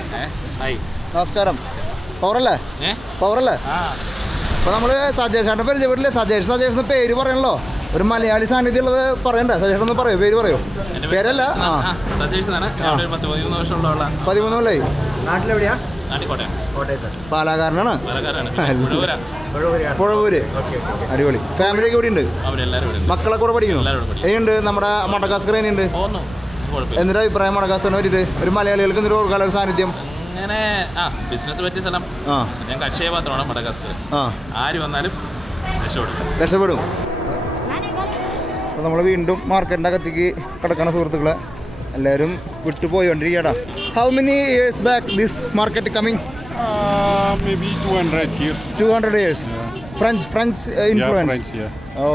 നമസ്കാരം. പവറല്ലേ? പവറല്ലേ? അപ്പൊ നമ്മൾ സജേഷ് ചേട്ടൻ പരിചയപ്പെട്ടില്ലേ? സജേഷ് സജേഷ് എന്ന് പേര് പറയണല്ലോ. ഒരു മലയാളി സാന്നിധ്യം ഉള്ളത് പറയണ്ടേ? സജേഷ് ഒന്ന് പറയൂ? പേര് പറയൂ? പേരല്ല? ഒരു പതിമൂന്ന് കൊല്ലായി. നാട്ടിലെവിടെയാ? നാട്ടിക്കോട്ടയം കോട്ടയത്ത്. പാലാകാരനാണ്? പുഴവൂര്. അടിപൊളി. ഫാമിലി ഒക്കെ ഇവിടെ ഉണ്ട്. മക്കളെ കൂടെ പഠിക്കുന്നു. എങ്ങനെയുണ്ട്? നമ്മുടെ മടക്കാസ്കർ എങ്ങനെയുണ്ട്? എന്തൊരു അഭിപ്രായം മടക്കാസ്കറിനെ പറ്റിയിട്ട്? ഒരു മലയാളികൾക്ക് എന്തൊരു ഒരു സാന്നിധ്യം? അങ്ങനെ ആ ബിസിനസ് പറ്റിയ സ്ഥലം. ആ. ഞാൻ കക്ഷയ പാത്രമാണ് മടക്കാസ്കർ ആ. ആര് വന്നാലും രക്ഷപ്പെടും. രക്ഷപ്പെടും. അപ്പോൾ നമ്മൾ വീണ്ടും മാർക്കറ്റിന്റെ അകത്തേക്ക് കിടക്കണ സുഹൃത്തുക്കളെ എല്ലാവരും വിട്ടുപോയിക്കൊണ്ടിരിക്കടാ how many years back this market coming maybe 200 here. Two hundred years French French Yeah, influence. ഓ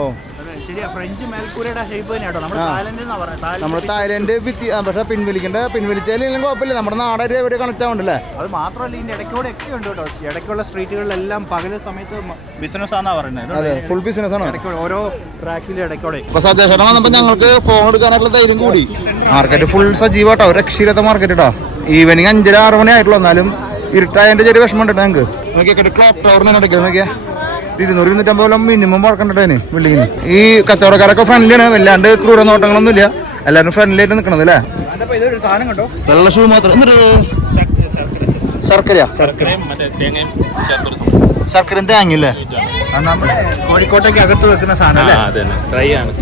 ശരിയാ ഫ്രഞ്ച് മേൽക്കൂരയുടെ ഷേപ്പ് ആ. തായ്ലൻഡ് എന്നാ പറഞ്ഞത് നമ്മൾ തായ്ലൻഡ് ഭിത്തി പിൻവലിക്കേണ്ട. പിൻവലിച്ചാലും കുഴപ്പമില്ല. നമ്മുടെ നാടായിട്ട് എവിടെ കണക്ട് ആവണ്ടല്ലേ? അത് മാത്രമല്ല ഇതിന്റെ ഇടയ്ക്കൂടെ ഒക്കെ ഉണ്ട് കേട്ടോ ഇടയ്ക്കുള്ള സ്ട്രീറ്റുകളിലെല്ലാം പകല സമയത്ത് ബിസിനസ് ആണെന്നാ പറയുന്നത്. അതെ ഫുൾ ബിസിനസ് ആണ്? ഇടയ്ക്കൂടെ ഓരോ ട്രാക്കിലും ഇടയ്ക്കൂടെ. ഇപ്പൊ സജഷൻ വന്നപ്പോ ഞങ്ങൾക്ക് ഫോൺ എടുക്കാനായിട്ടുള്ള ധൈര്യം കൂടി. മാർക്കറ്റ് ഫുൾ സജീവാട്ടോ രക്ഷയില്ലാത്ത മാർക്കറ്റ് കേട്ടോ ഈവനിങ് അഞ്ചര ആറ് മണി ആയിട്ടുള്ളൂ എന്നാലും ഇരുട്ടായതിന്റെ ചെറിയ വിഷമം ഉണ്ട് ഞങ്ങൾക്ക് ക്ലോക്ക് ടവറിന് ഇടയ്ക്ക്. നോക്കിയാ. ഇരുന്നൂറ് ഇരുന്നൂറ്റമ്പത് മിനിമം വർക്കണ്ടേന് ബിൽഡിങ്ങിന് ഈ കച്ചവടക്കാരൊക്കെ ഫ്രണ്ട്ലിയാണ് വല്ലാണ്ട് ക്രൂര നോട്ടങ്ങളൊന്നും ഇല്ല എല്ലാവരും ഫ്രണ്ട്ലി ആയിട്ട് നിൽക്കണത് അല്ലേ? വെള്ള ഷൂ മാത്രം. എന്നിട്ട്? ശർക്കര. ശർക്കരയും തേങ്ങയില്ലേ നമ്മുടെ കോഴിക്കോട്ടേക്ക് അകത്ത് വെക്കുന്ന സാധനം ഡ്രൈ ആണ്.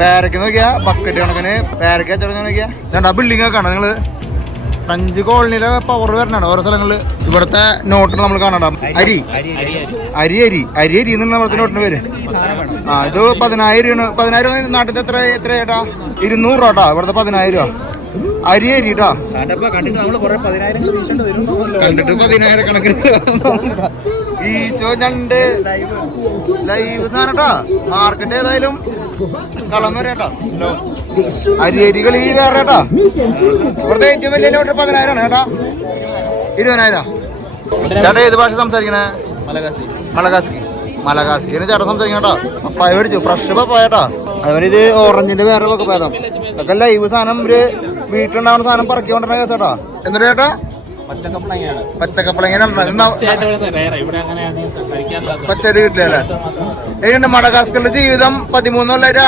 പേരയ്ക്ക് നോക്കിയാ ബക്കറ്റ് കണക്കിന് പേരയ്ക്ക് കച്ചവടം നോക്കിയാ. രണ്ടാ ബിൽഡിംഗ് ഒക്കെ കാണാം നിങ്ങൾ? പത്തഞ്ച് കോളനിയിലെ പവർ വരണാണ്. ഓരോ സ്ഥലങ്ങളിൽ ഇവിടുത്തെ നോട്ടിന് നമ്മൾ കാണണം. അരി. അരി അരി. അരി അരി എന്നുള്ള ഇവിടുത്തെ നോട്ടിന് പേര്. ആ ഇത് പതിനായിരം രൂപ പതിനായിരം നാട്ടിൽ എത്ര എത്ര ഏട്ടാ? ഇരുന്നൂറ് രൂപ കേട്ടോ ഇവിടുത്തെ പതിനായിരം രൂപ. അരി അരി കേട്ടോ ഈശോ ഞണ്ട്. ലൈവ് സാധനം മാർക്കറ്റ് ഏതായാലും കളം വരെ കേട്ടോ ഹലോ. അരി അരികൾ ഈ വേറെ കേട്ടാ. ഇവിടുത്തെ ഏറ്റവും വലിയ നോട്ട് പതിനായിരമാണ് കേട്ടാ. ഇരുപതിനായിരം. ചേട്ടാ ഏത് ഭാഷ സംസാരിക്കണേ? മലകാസ്കി മലകാസ്കി ചേട്ടാ സംസാരിക്കണം കേട്ടോ. പപ്പായ മേടിച്ചു. ഫ്രഷ് പപ്പായ അതുപോലെ ഇത് ഓറഞ്ചിന്റെ വേറെ ഒക്കെ ഭേദം ഇതൊക്കെ ലൈവ് സാധനം ഒരു വീട്ടിലുണ്ടാവുന്ന സാധനം പറക്കി കൊണ്ടിരുന്ന കേസ് കേട്ടോ. എന്നിട്ട് ചേട്ടാ? പച്ചക്കപ്പളങ്ങയാണ്. പച്ചക്കപ്പളങ്ങനെ ഇവിടെ അങ്ങനെ അധികം കഴിക്കാറില്ലാത്ത പച്ചരി കിട്ടില്ലല്ലേ? എങ്ങനെയുണ്ട് മടകാസ്കറിന്റെ ജീവിതം? പതിമൂന്ന് കൊല്ലായിട്ട്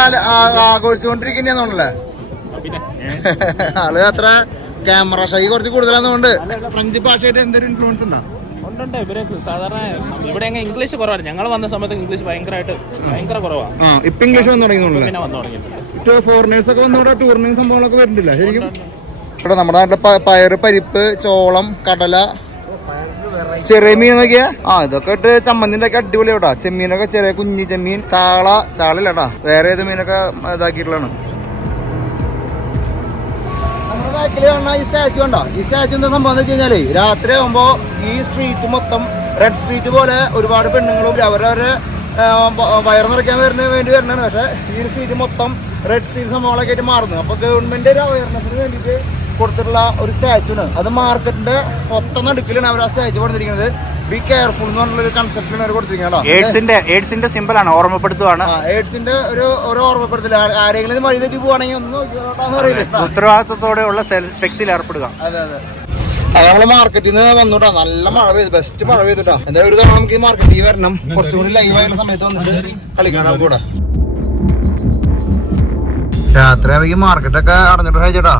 ആഘോഷിച്ചുകൊണ്ടിരിക്കുന്നതാണല്ലേ ആൾ അത്ര ക്യാമറ ഷൈ കുറച്ച് കൂടുതലാണെന്നുകൊണ്ട് ഫ്രഞ്ച് ഭാഷയായിട്ട് എന്തൊരു ഇൻഫ്ലുവൻസ് ഉണ്ടോ? ഉണ്ട് ഇവർ സാധാരണ ഇവിടെ അങ്ങ് ഇംഗ്ലീഷ് കുറവാണ്. ഞങ്ങൾ വന്ന സമയത്ത് ഇംഗ്ലീഷ് ഭയങ്കരമായിട്ട് ഭയങ്കര കുറവാണ് ഇപ്പൊ ഇംഗ്ലീഷ് വന്നു തുടങ്ങി പിന്നെ വന്നു തുടങ്ങിയിട്ടുണ്ട്. ഫോറിനേഴ്സ് ഒക്കെ വന്നിവിടെ ടൂറിനും സംഭവങ്ങളൊക്കെ വരുന്നില്ല? ശരിക്കും? ഇവിടെ നമ്മുടെ നാട്ടിലെ പയർ പരിപ്പ് ചോളം കടല ചെറിയ മീനൊക്കെ ആ ഇതൊക്കെ ഇട്ട് ചമ്മന്തിന്റെ ഒക്കെ അടിപൊളി കേട്ടോ. ചെമ്മീനൊക്കെ ചെറിയ കുഞ്ഞി ചെമ്മീൻ ചാള ചാള കേട്ടാ. വേറെ ഏത് മീനൊക്കെ ഇതാക്കിയിട്ടുള്ളതാണ്? ബാക്കിൽ ഈ സ്റ്റാച്ചു കണ്ടോ? ഈ സ്റ്റാച്ചു എന്താ സംഭവം എന്ന് വെച്ച് കഴിഞ്ഞാൽ രാത്രി ആകുമ്പോ ഈ സ്ട്രീറ്റ് മൊത്തം റെഡ് സ്ട്രീറ്റ് പോലെ ഒരുപാട് പെണ്ണുങ്ങളും അവരവരെ വയർ നിറയ്ക്കാൻ വരുന്ന വേണ്ടി വരുന്നതാണ് പക്ഷെ ഈ സ്ട്രീറ്റ് മൊത്തം റെഡ് സ്ട്രീറ്റ് സംഭവങ്ങളൊക്കെ ആയിട്ട് മാറുന്നു. അപ്പൊ ഗവൺമെന്റ് ഒരു അവയർനെസിന് വേണ്ടിയിട്ട് കൊടുത്തിട്ടുള്ള ഒരു സ്റ്റാച്ചു ആണ് അത് മാർക്കറ്റിന്റെ ഒത്ത നടുക്കിലാണ് അവർ ആ സ്റ്റാച്ചു കൊടുത്തിരിക്കുന്നത്. ബി കെയർഫുൾ എന്ന് പറഞ്ഞുള്ള ഒരു കൺസെപ്റ്റിലാണ് അവർ കൊടുത്തിരിക്കുന്നത് എയ്ഡ്സിന്റെ എയ്ഡ്സിന്റെ സിമ്പിളാണ് ഓർമ്മപ്പെടുത്തുവാണ്. എയ്ഡ്സിന്റെ ഒരു ഒരു ഓർമ്മപ്പെടുത്തില്ല ആരെങ്കിലും വഴി തെറ്റി പോവാണെങ്കിൽ ഒന്ന് അറിയില്ല ഉത്തരവാദിത്വത്തോടെയുള്ള സെക്സിൽ ഏർപ്പെടുക. അതെ അതെ. നമ്മൾ മാർക്കറ്റിൽ നിന്ന് വന്നുട്ടാ നല്ല മഴ പെയ്തു. ബെസ്റ്റ് മഴ പെയ്തുട്ടാ എന്തായാലും ഒരു തവണ നമുക്ക് ഈ മാർക്കറ്റിൽ വരണം. കുറച്ചുകൂടി ലൈവ് ആയുള്ള സമയത്ത് വന്നിട്ട് കളിക്കണം നമുക്ക് കൂടെ രാത്രി ആവുമ്പോ മാർക്കറ്റൊക്കെ അടഞ്ഞിട്ട് കഴിച്ചേട്ടാ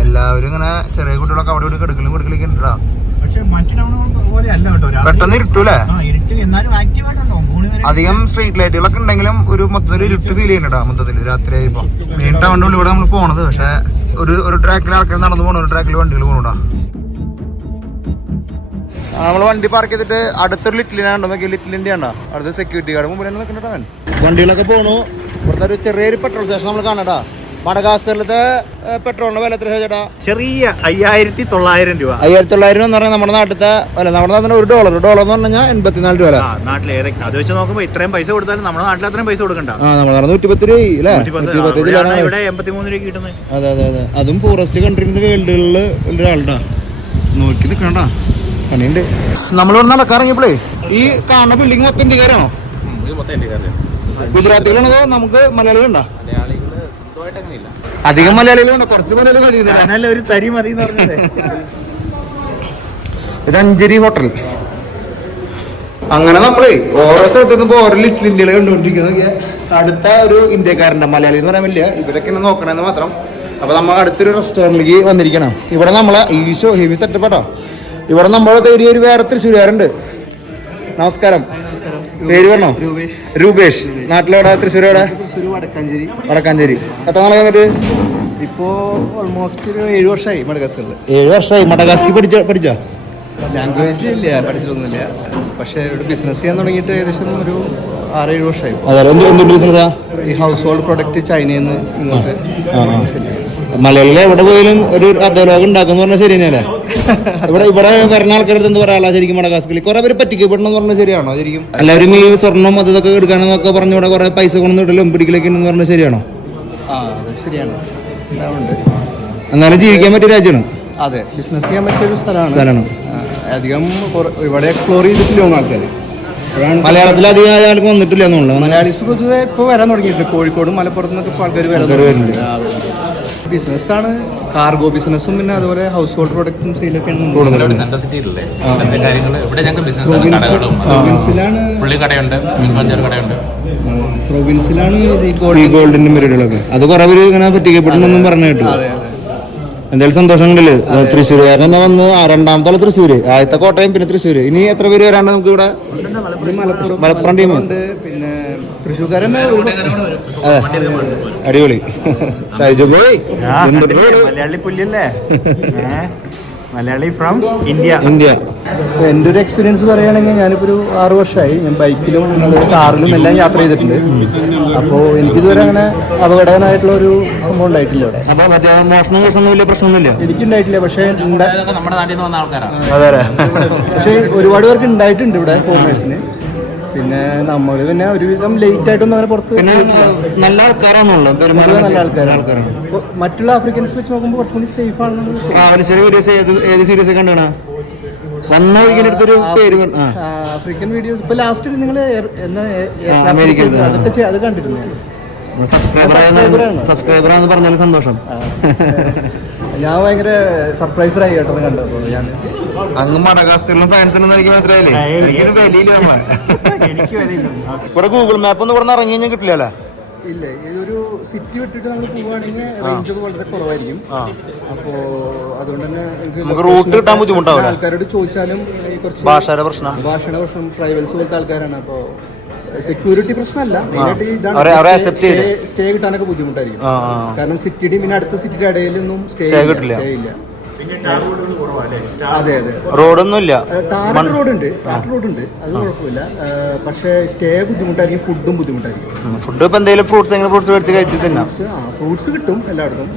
എല്ലാവരും ഇങ്ങനെ ചെറിയ കുട്ടികളൊക്കെ അവിടെ ഇവിടെ കിടക്കലും കിടക്കലൊക്കെ ഒക്കെ പക്ഷെ മറ്റു ടൗണുകൾ പോലെ അല്ല കേട്ടോ. പെട്ടെന്ന് ഇരുട്ടൂലേ? ഇരുട്ട് എന്നാലും അധികം സ്ട്രീറ്റ് ലൈറ്റുകളൊക്കെ ഉണ്ടെങ്കിലും ഒരു മൊത്തത്തിൽ ഇരുട്ട് ഫീൽ ചെയ്യുന്നുണ്ടാ മൊത്തത്തിൽ രാത്രി ആയപ്പോ? മെയിൻ ടൗണിന്റെ ഇവിടെ നമ്മൾ പോണത്. പക്ഷെ ഒരു ഒരു ട്രാക്കിൽ ആൾക്കാർ നടന്നു പോകണം ഒരു ട്രാക്കിൽ വണ്ടികൾ പോണൂടാ നമ്മൾ വണ്ടി പാർക്ക് ചെയ്തിട്ട് അടുത്തൊരു ലിറ്റിലിനാണ്ടോ നോക്കി ലിറ്റിലിന്റെ ആണ്ടോ അടുത്ത സെക്യൂരിറ്റി ഗാർഡ് മുമ്പിൽ വണ്ടികളൊക്കെ പോണു. ഇവിടുത്തെ ഒരു ചെറിയൊരു പെട്രോൾ സ്റ്റേഷൻ നമ്മൾ കാണാടാ മടഗാസ്കറിലത്തെ പെട്രോളിന്റെ വില എത്ര ചേട്ടാ? ചെറിയ അയ്യായിരത്തി തൊള്ളായിരം രൂപ. അയ്യായിരത്തി തൊള്ളായിരം എന്ന് പറഞ്ഞാൽ നമ്മുടെ നാട്ടിലത്തെ അല്ല നമ്മുടെ നാട്ടിൽ ഒരു ഡോളർ ഡോളർ എന്ന് പറഞ്ഞാൽ എൺപത്തിനാല് രൂപ നാട്ടിൽ അത് വെച്ച് നോക്കുമ്പോ ഇത്രയും പൈസ കൊടുത്താലും നമ്മുടെ നാട്ടിൽ അത്രയും പൈസ കൊടുക്കണ്ട. ആ നമ്മുടെ നൂറ്റിപ്പത്ത് രൂപ. അല്ലേ ഇവിടെ എൺപത്തിമൂന്ന് രൂപ കിട്ടുന്നത്. അതെ അതെ അതെ. അതും ഫോറസ്റ്റ് കൺട്രീന്റെ വേൾഡുകളിൽ ഒരാളുണ്ടാ നോക്കി നിൽക്കണ്ട പണിയുണ്ട്. നമ്മളിവിടെ നടക്കാറങ്ങിയപ്പോഴേ ഈ കാണുന്ന ബിൽഡിംഗ് മൊത്തം ഇന്ത്യക്കാരാണോ? ഗുജറാത്തികളാണോ നമുക്ക് മലയാളികളുണ്ടോ മലയാളികൾ സ്വന്തമായിട്ട് അങ്ങനെ ഇല്ല അധികം മലയാളികളും കുറച്ച് മലയാളികൾ ഒരു തരി മതി ഇത് അഞ്ചരി ഹോട്ടൽ. അങ്ങനെ നമ്മളെ ഓരോ സ്ഥലത്ത് നിന്ന് ഓരോ ലിറ്റിൽ ഇന്ത്യകൾ കണ്ടുകൊണ്ടിരിക്കുന്നത് അടുത്ത ഒരു ഇന്ത്യക്കാരന്റെ മലയാളി എന്ന് പറയാൻ വലിയ ഇവരൊക്കെയാണ് നോക്കണമെന്ന് മാത്രം. അപ്പൊ നമ്മൾ അടുത്തൊരു റെസ്റ്റോറന്റിലേക്ക് വന്നിരിക്കണം. ഇവിടെ നമ്മളെ ഈശോ ഹെവി സെറ്റപ്പ് കേട്ടോ ഇവിടെ നമ്മളെ തേടിയ ഒരു വേറെ തൃശ്ശൂരുകാരുണ്ട്. നമസ്കാരം. പേര് പറഞ്ഞോ? രൂപേഷ്. നാട്ടിലെവിടെ? തൃശ്ശൂർ എവിടെ വടക്കാഞ്ചേരി. വടക്കാഞ്ചേരി. എത്ര നാളെ വന്നിട്ട് ഇപ്പോ ഓൾമോസ്റ്റ് ഒരു ഏഴ് വർഷമായി മടഗസ്കറിൽ ഏഴ് വർഷമായി മഡഗാസ്കി പഠിച്ച? പഠിച്ചോ? ലാംഗ്വേജ് ഇല്ല പഠിച്ചിട്ടൊന്നുമില്ല. പക്ഷേ ഇവിടെ ബിസിനസ് ചെയ്യാൻ തുടങ്ങിയിട്ട് ഏകദേശം ഒരു ആറേഴ് വർഷമായി ഈ ഹൗസ് ഹോൾഡ് പ്രൊഡക്റ്റ് ചൈനയിൽ നിന്ന് ഇങ്ങോട്ട്. മലയാളികൾ എവിടെ പോയാലും ഒരു അധോലോകം ഉണ്ടാക്കുന്ന പറഞ്ഞാൽ ശരി തന്നെയല്ലേ? ഇവിടെ ഇവിടെ വരുന്ന ആൾക്കാരുടെ എന്ത് പറയാനുള്ള ശരിക്കും മടകാസ്കിൽ കുറെ പേര് പറ്റിക്കപ്പെടണം എന്ന് പറഞ്ഞാൽ ശരിയാണോ ശരിക്കും? എല്ലാവരും ഈ സ്വർണം അത് ഇതൊക്കെ എടുക്കാനെന്നൊക്കെ പറഞ്ഞ് ഇവിടെ കുറെ പൈസ കൊണ്ടു ഇടലും പിടിക്കലൊക്കെ ഉണ്ടെന്ന് പറഞ്ഞാൽ ശരിയാണോ? ശരിയാണ്. എന്നാലും ജീവിക്കാൻ പറ്റിയ രാജ്യമാണ്. അതെ ബിസിനസ് ചെയ്യാൻ പറ്റിയ ഒരു സ്ഥലമാണ്. സ്ഥലമാണ്. അധികം ഇവിടെ എക്സ്പ്ലോർ ചെയ്തിട്ടില്ല ആൾക്കാർ മലയാളത്തിൽ അധികം ആൾക്ക് വന്നിട്ടില്ല എന്നുള്ളത്. മലയാളീസ് പൊതുവെ ഇപ്പോൾ വരാൻ തുടങ്ങിയിട്ടുണ്ട്. കോഴിക്കോടും മലപ്പുറത്തും ഒക്കെ ആൾക്കാർ വരാൻ വരുന്നുണ്ട്. ബിസിനസ്സാണ്. കാർഗോ ബിസിനസ്സും പിന്നെ അതുപോലെ ഹൗസ് ഹോൾഡ് പ്രൊഡക്ട്സും സെയിലൊക്കെ ഇവിടെ സെൻട്രൽ സിറ്റിയിലല്ലേ അങ്ങനത്തെ കാര്യങ്ങൾ ഇവിടെ ഞങ്ങൾക്ക് ബിസിനസ് കടകളും. പ്രൊവിൻസിലാണ് പുള്ളി കടയുണ്ട് മീൻപഞ്ചാർ കടയുണ്ട്. പ്രൊവിൻസിലാണ് ഈ ഈ ഗോൾഡ് ഗോൾഡിന്റെ പരിപാടികളൊക്കെ അത് കുറെ പേര് ഇങ്ങനെ പറ്റിക്കപ്പെടുന്നൊന്നും പറഞ്ഞു കേട്ടു എന്തായാലും സന്തോഷങ്ങളിൽ തൃശ്ശൂർ കാരണം വന്നു ആ, രണ്ടാമത്തെ ആൾ തൃശ്ശൂര്. ആദ്യത്തെ കോട്ടയം പിന്നെ തൃശ്ശൂര്. ഇനി എത്ര പേര് വരാണ്ട് നമുക്ക് ഇവിടെ? മലപ്പുറം ടീമുണ്ട് പിന്നെ തൃശ്ശൂർക്കാരൻ അടിപൊളി? Malayali പുല്ലല്ലേ? Malayali from India. India എന്റെ ഒരു എക്സ്പീരിയൻസ് പറയുകയാണെങ്കിൽ ഞാനിപ്പോൾ ഒരു ആറു വർഷമായി. ഞാൻ ബൈക്കിലും കാറിലും എല്ലാം യാത്ര ചെയ്തിട്ടുണ്ട്. അപ്പോൾ എനിക്കിതുവരെ അങ്ങനെ അപകടകരമായിട്ടുള്ള ഒരു സംഭവം ഉണ്ടായിട്ടില്ല ഇവിടെ എനിക്കുണ്ടായിട്ടില്ല. പക്ഷേ ഉണ്ടാ- നമ്മുടെ നാട്ടിൽ നിന്ന് വന്ന ആൾക്കാരാണ് അതെ അതെ പക്ഷേ ഒരുപാട് പേർക്ക് ഉണ്ടായിട്ടുണ്ട് ഇവിടെ ഫോറിനേഴ്സിന് പിന്നെ നമ്മൾ പിന്നെ ഒരുവിധം ലേറ്റ് ആയിട്ടൊന്നും അങ്ങനെ പുറത്ത് പിന്നെ നല്ല ആൾക്കാരാണല്ലോ നല്ല ആൾക്കാരാണ്. മറ്റുള്ള ആഫ്രിക്കൻസ് വെച്ച് നോക്കുമ്പോൾ കുറച്ചുകൂടി സേഫ് ആണ് വീഡിയോസ് ഏത് സീരീസ് കണ്ടാണ്? വന്ന വഴിക്കിന്റെ അടുത്തൊരു പേര് പറഞ്ഞ ആ. ആഫ്രിക്കൻ വീഡിയോസ് ഇപ്പൊ ലാസ്റ്റ് നിങ്ങൾ. അതൊക്കെ അത് കണ്ടിരുന്നു. സബ്സ്ക്രൈബർ പറഞ്ഞാലും സന്തോഷം. ഞാൻ ഭയങ്കര സർപ്രൈസറായി കേട്ടോ ഇത് കണ്ടപ്പോൾ ഞാൻ അങ്ങ് മടഗാസ്കറിലും ഫാൻസ് ഉണ്ടെന്ന് എനിക്ക് മനസ്സിലായില്ലേ? എനിക്കൊരു വലിയില്ല നമ്മളെ. ഇവിടെ ഗൂഗിൾ മാപ്പ് ഒന്ന് ഇവിടെ ഇറങ്ങി കഴിഞ്ഞാൽ കിട്ടില്ലല്ലേ ഇല്ല ഇതൊരു സിറ്റി വിട്ടിട്ട് നമ്മൾ പോവുകയാണെങ്കിൽ റേഞ്ച് ഒക്കെ വളരെ കുറവായിരിക്കും. അപ്പോ അതുകൊണ്ട് തന്നെ നമുക്ക് റൂട്ട് കിട്ടാൻ ബുദ്ധിമുട്ടാവില്ല. ആൾക്കാരോട് ചോദിച്ചാലും ഈ കുറച്ച് ഭാഷയുടെ പ്രശ്നം. ഭാഷയുടെ പ്രശ്നം ട്രൈബൽസ് പോലത്തെ ആൾക്കാരാണ്. അപ്പോ സെക്യൂരിറ്റി പ്രശ്നമല്ല. മെയിനായിട്ട് ഇതാണ്. സ്റ്റേ കിട്ടാനൊക്കെ ബുദ്ധിമുട്ടായിരിക്കും. കാരണം സിറ്റിയുടെയും പിന്നെ അടുത്ത സിറ്റിയുടെ ഇടയിലൊന്നും സ്റ്റേ കിട്ടില്ല. സ്റ്റേ ഇല്ല. അതെ അതെ. റോഡൊന്നുമില്ല. ടാർ റോഡ് ഉണ്ട് ടാർ റോഡ് ഉണ്ട് അത് കുഴപ്പമില്ല. പക്ഷേ സ്റ്റേ ബുദ്ധിമുട്ടായിരിക്കും ഫുഡും ബുദ്ധിമുട്ടായിരിക്കും. ഫുഡ് ഇപ്പം എന്തെങ്കിലും ഫ്രൂട്ട്സ് എങ്ങനെ ഫ്രൂട്ട്സ് മേടിച്ച് കഴിച്ച് തന്നെ. ഫ്രൂട്ട്സ് കിട്ടും എല്ലായിടത്തും.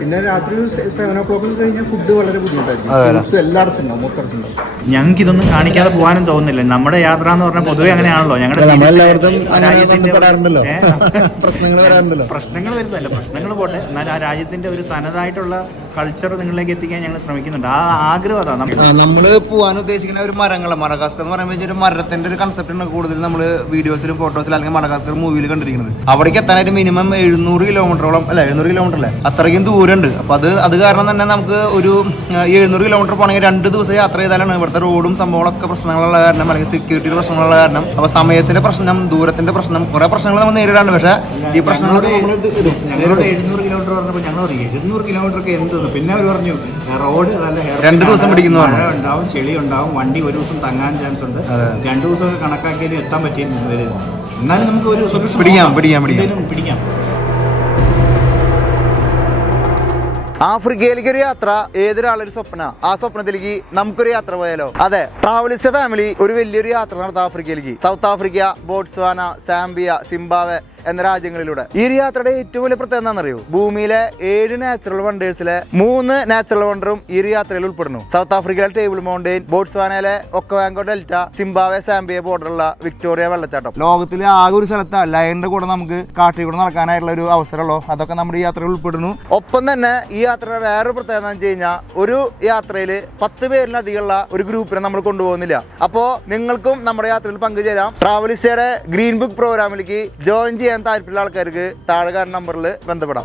പിന്നെ രാത്രി സെവൻ ഓ ക്ലോക്കിൽ കഴിഞ്ഞാൽ ഫുഡ് വളരെ ബുദ്ധിമുട്ടായിരിക്കും. എല്ലായിടത്തും ഉണ്ടാവും മൊത്തം ഞങ്ങൾക്ക് ഇതൊന്നും കാണിക്കാതെ പോകാനും തോന്നുന്നില്ല. നമ്മുടെ യാത്ര എന്ന് പറഞ്ഞാൽ പൊതുവെ അങ്ങനെയാണല്ലോ. ഞങ്ങളുടെ പ്രശ്നങ്ങൾ വരുന്നതല്ല. പ്രശ്നങ്ങൾ പോട്ടെ. എന്നാൽ ആ രാജ്യത്തിന്റെ ഒരു തനതായിട്ടുള്ള കൾച്ചർ നിങ്ങളിലേക്ക് എത്തിക്കാൻ ഞങ്ങൾ ശ്രമിക്കുന്നുണ്ട്. ആ ആഗ്രഹം അതാ. നമ്മൾ നമ്മൾ പോകാൻ ഉദ്ദേശിക്കുന്ന ഒരു മരങ്ങൾ മടഗാസ്കർ എന്ന് പറയുമ്പോൾ ഒരു മരത്തിന്റെ ഒരു കൺസെപ്റ്റ് ആണ് കൂടുതൽ നമ്മൾ വീഡിയോസിലും ഫോട്ടോസിലും അല്ലെങ്കിൽ മടഗാസ്കർ മൂവിയിൽ കണ്ടിരിക്കുന്നത്. അവിടേക്ക് എത്താനായിട്ട് മിനിമം എഴുന്നൂറ് കിലോമീറ്ററോളം അല്ല എഴുന്നൂറ് കിലോമീറ്റർ അല്ലേ അത്രയ്ക്കും ദൂരമുണ്ട്. അപ്പൊ അത് അത് കാരണം തന്നെ നമുക്ക് ഒരു എഴുന്നൂറ് കിലോമീറ്റർ പോകണമെങ്കിൽ രണ്ട് ദിവസം യാത്ര ചെയ്താലാണ് ഇവിടുത്തെ റോഡും സംഭവങ്ങളൊക്കെ പ്രശ്നങ്ങളുള്ള കാരണം അല്ലെങ്കിൽ സെക്യൂരിറ്റിയുടെ പ്രശ്നങ്ങളുള്ള കാരണം. അപ്പൊ സമയത്തിന്റെ പ്രശ്നം ദൂരത്തിന്റെ പ്രശ്നം കുറെ പ്രശ്നങ്ങൾ നമ്മൾ നേരിടാണ്ട് പക്ഷേ ഈ പ്രശ്നങ്ങളോട്. ഞങ്ങളോട് എഴുന്നൂറ് കിലോമീറ്റർ പറഞ്ഞപ്പോൾ ഞങ്ങൾ പറയും എഴുന്നൂറ് കിലോമീറ്റർ ഒക്കെ എന്തെന്ന് പിന്നെ അവർ പറഞ്ഞു റോഡ് നല്ല രണ്ട് ദിവസം. പിടിക്കുന്നു പറഞ്ഞു. മഴ ഉണ്ടാവും ചെളി ഉണ്ടാവും വണ്ടി ഒരു ദിവസം തങ്ങാൻ ചാൻസ് ഉണ്ട്. രണ്ടു ദിവസമൊക്കെ കണക്കാക്കിയാലും എത്താൻ പറ്റിയ എന്നാലും നമുക്ക് ഒരു സൊല്യൂഷൻ പിടിക്കാം, പിടിക്കാം, പിടിക്കാം. പിടിക്കാം. ആഫ്രിക്കയിലേക്ക് ഒരു യാത്ര ഏതൊരാളൊരു സ്വപ്ന? ആ സ്വപ്നത്തിലേക്ക് നമുക്കൊരു യാത്ര പോയാലോ? അതെ ട്രാവലിസ്റ്റ് ഫാമിലി ഒരു വലിയൊരു യാത്ര നടത്താം ആഫ്രിക്കയിലേക്ക്. South Africa Botswana Zambia Zimbabwe എന്ന രാജ്യങ്ങളിലൂടെ. ഈ ഒരു യാത്രയുടെ ഏറ്റവും വലിയ പ്രത്യേകത എന്താണെന്നറിയോ? ഭൂമിയിലെ ഏഴ് നാച്ചുറൽ വണ്ടേഴ്സിലെ മൂന്ന് നാച്ചുറൽ വണ്ടറും ഈ ഒരു യാത്രയിൽ ഉൾപ്പെടുന്നു. സൗത്ത് ആഫ്രിക്കയിലെ ടേബിൾ മൗണ്ടെയിൻ ബോട്സ്വാനയിലെ ഒക്കവാങ്കോ ഡെൽറ്റ സിംബാവെ സാംബിയ ബോർഡറുള്ള വിക്ടോറിയ വെള്ളച്ചാട്ടം. ലോകത്തിലെ ആകെ ഒരു സ്ഥലത്ത് ലൈനിന്റെ കൂടെ നമുക്ക് കാട്ടിൽ കൂടെ നടക്കാനായിട്ടുള്ള ഒരു അവസരമുള്ളൂ. അതൊക്കെ നമ്മുടെ ഈ യാത്രയിൽ ഉൾപ്പെടുന്നു. ഒപ്പം തന്നെ ഈ യാത്രയുടെ വേറൊരു പ്രത്യേകത എന്ന് വെച്ച് കഴിഞ്ഞാൽ ഒരു യാത്രയിൽ പത്ത് പേരിലധികമുള്ള ഒരു ഗ്രൂപ്പിനെ നമ്മൾ കൊണ്ടുപോകുന്നില്ല. അപ്പോ നിങ്ങൾക്കും നമ്മുടെ യാത്രയിൽ പങ്കുചേരാം. ട്രാവലിസ്റ്റയുടെ ഗ്രീൻ ബുക്ക് പ്രോഗ്രാമിലേക്ക് ജോയിൻ ചെയ്യാൻ താല്പര്യമുള്ള ആൾക്കാർക്ക് താഴെ കാണുന്ന നമ്പറിൽ ബന്ധപ്പെടാം.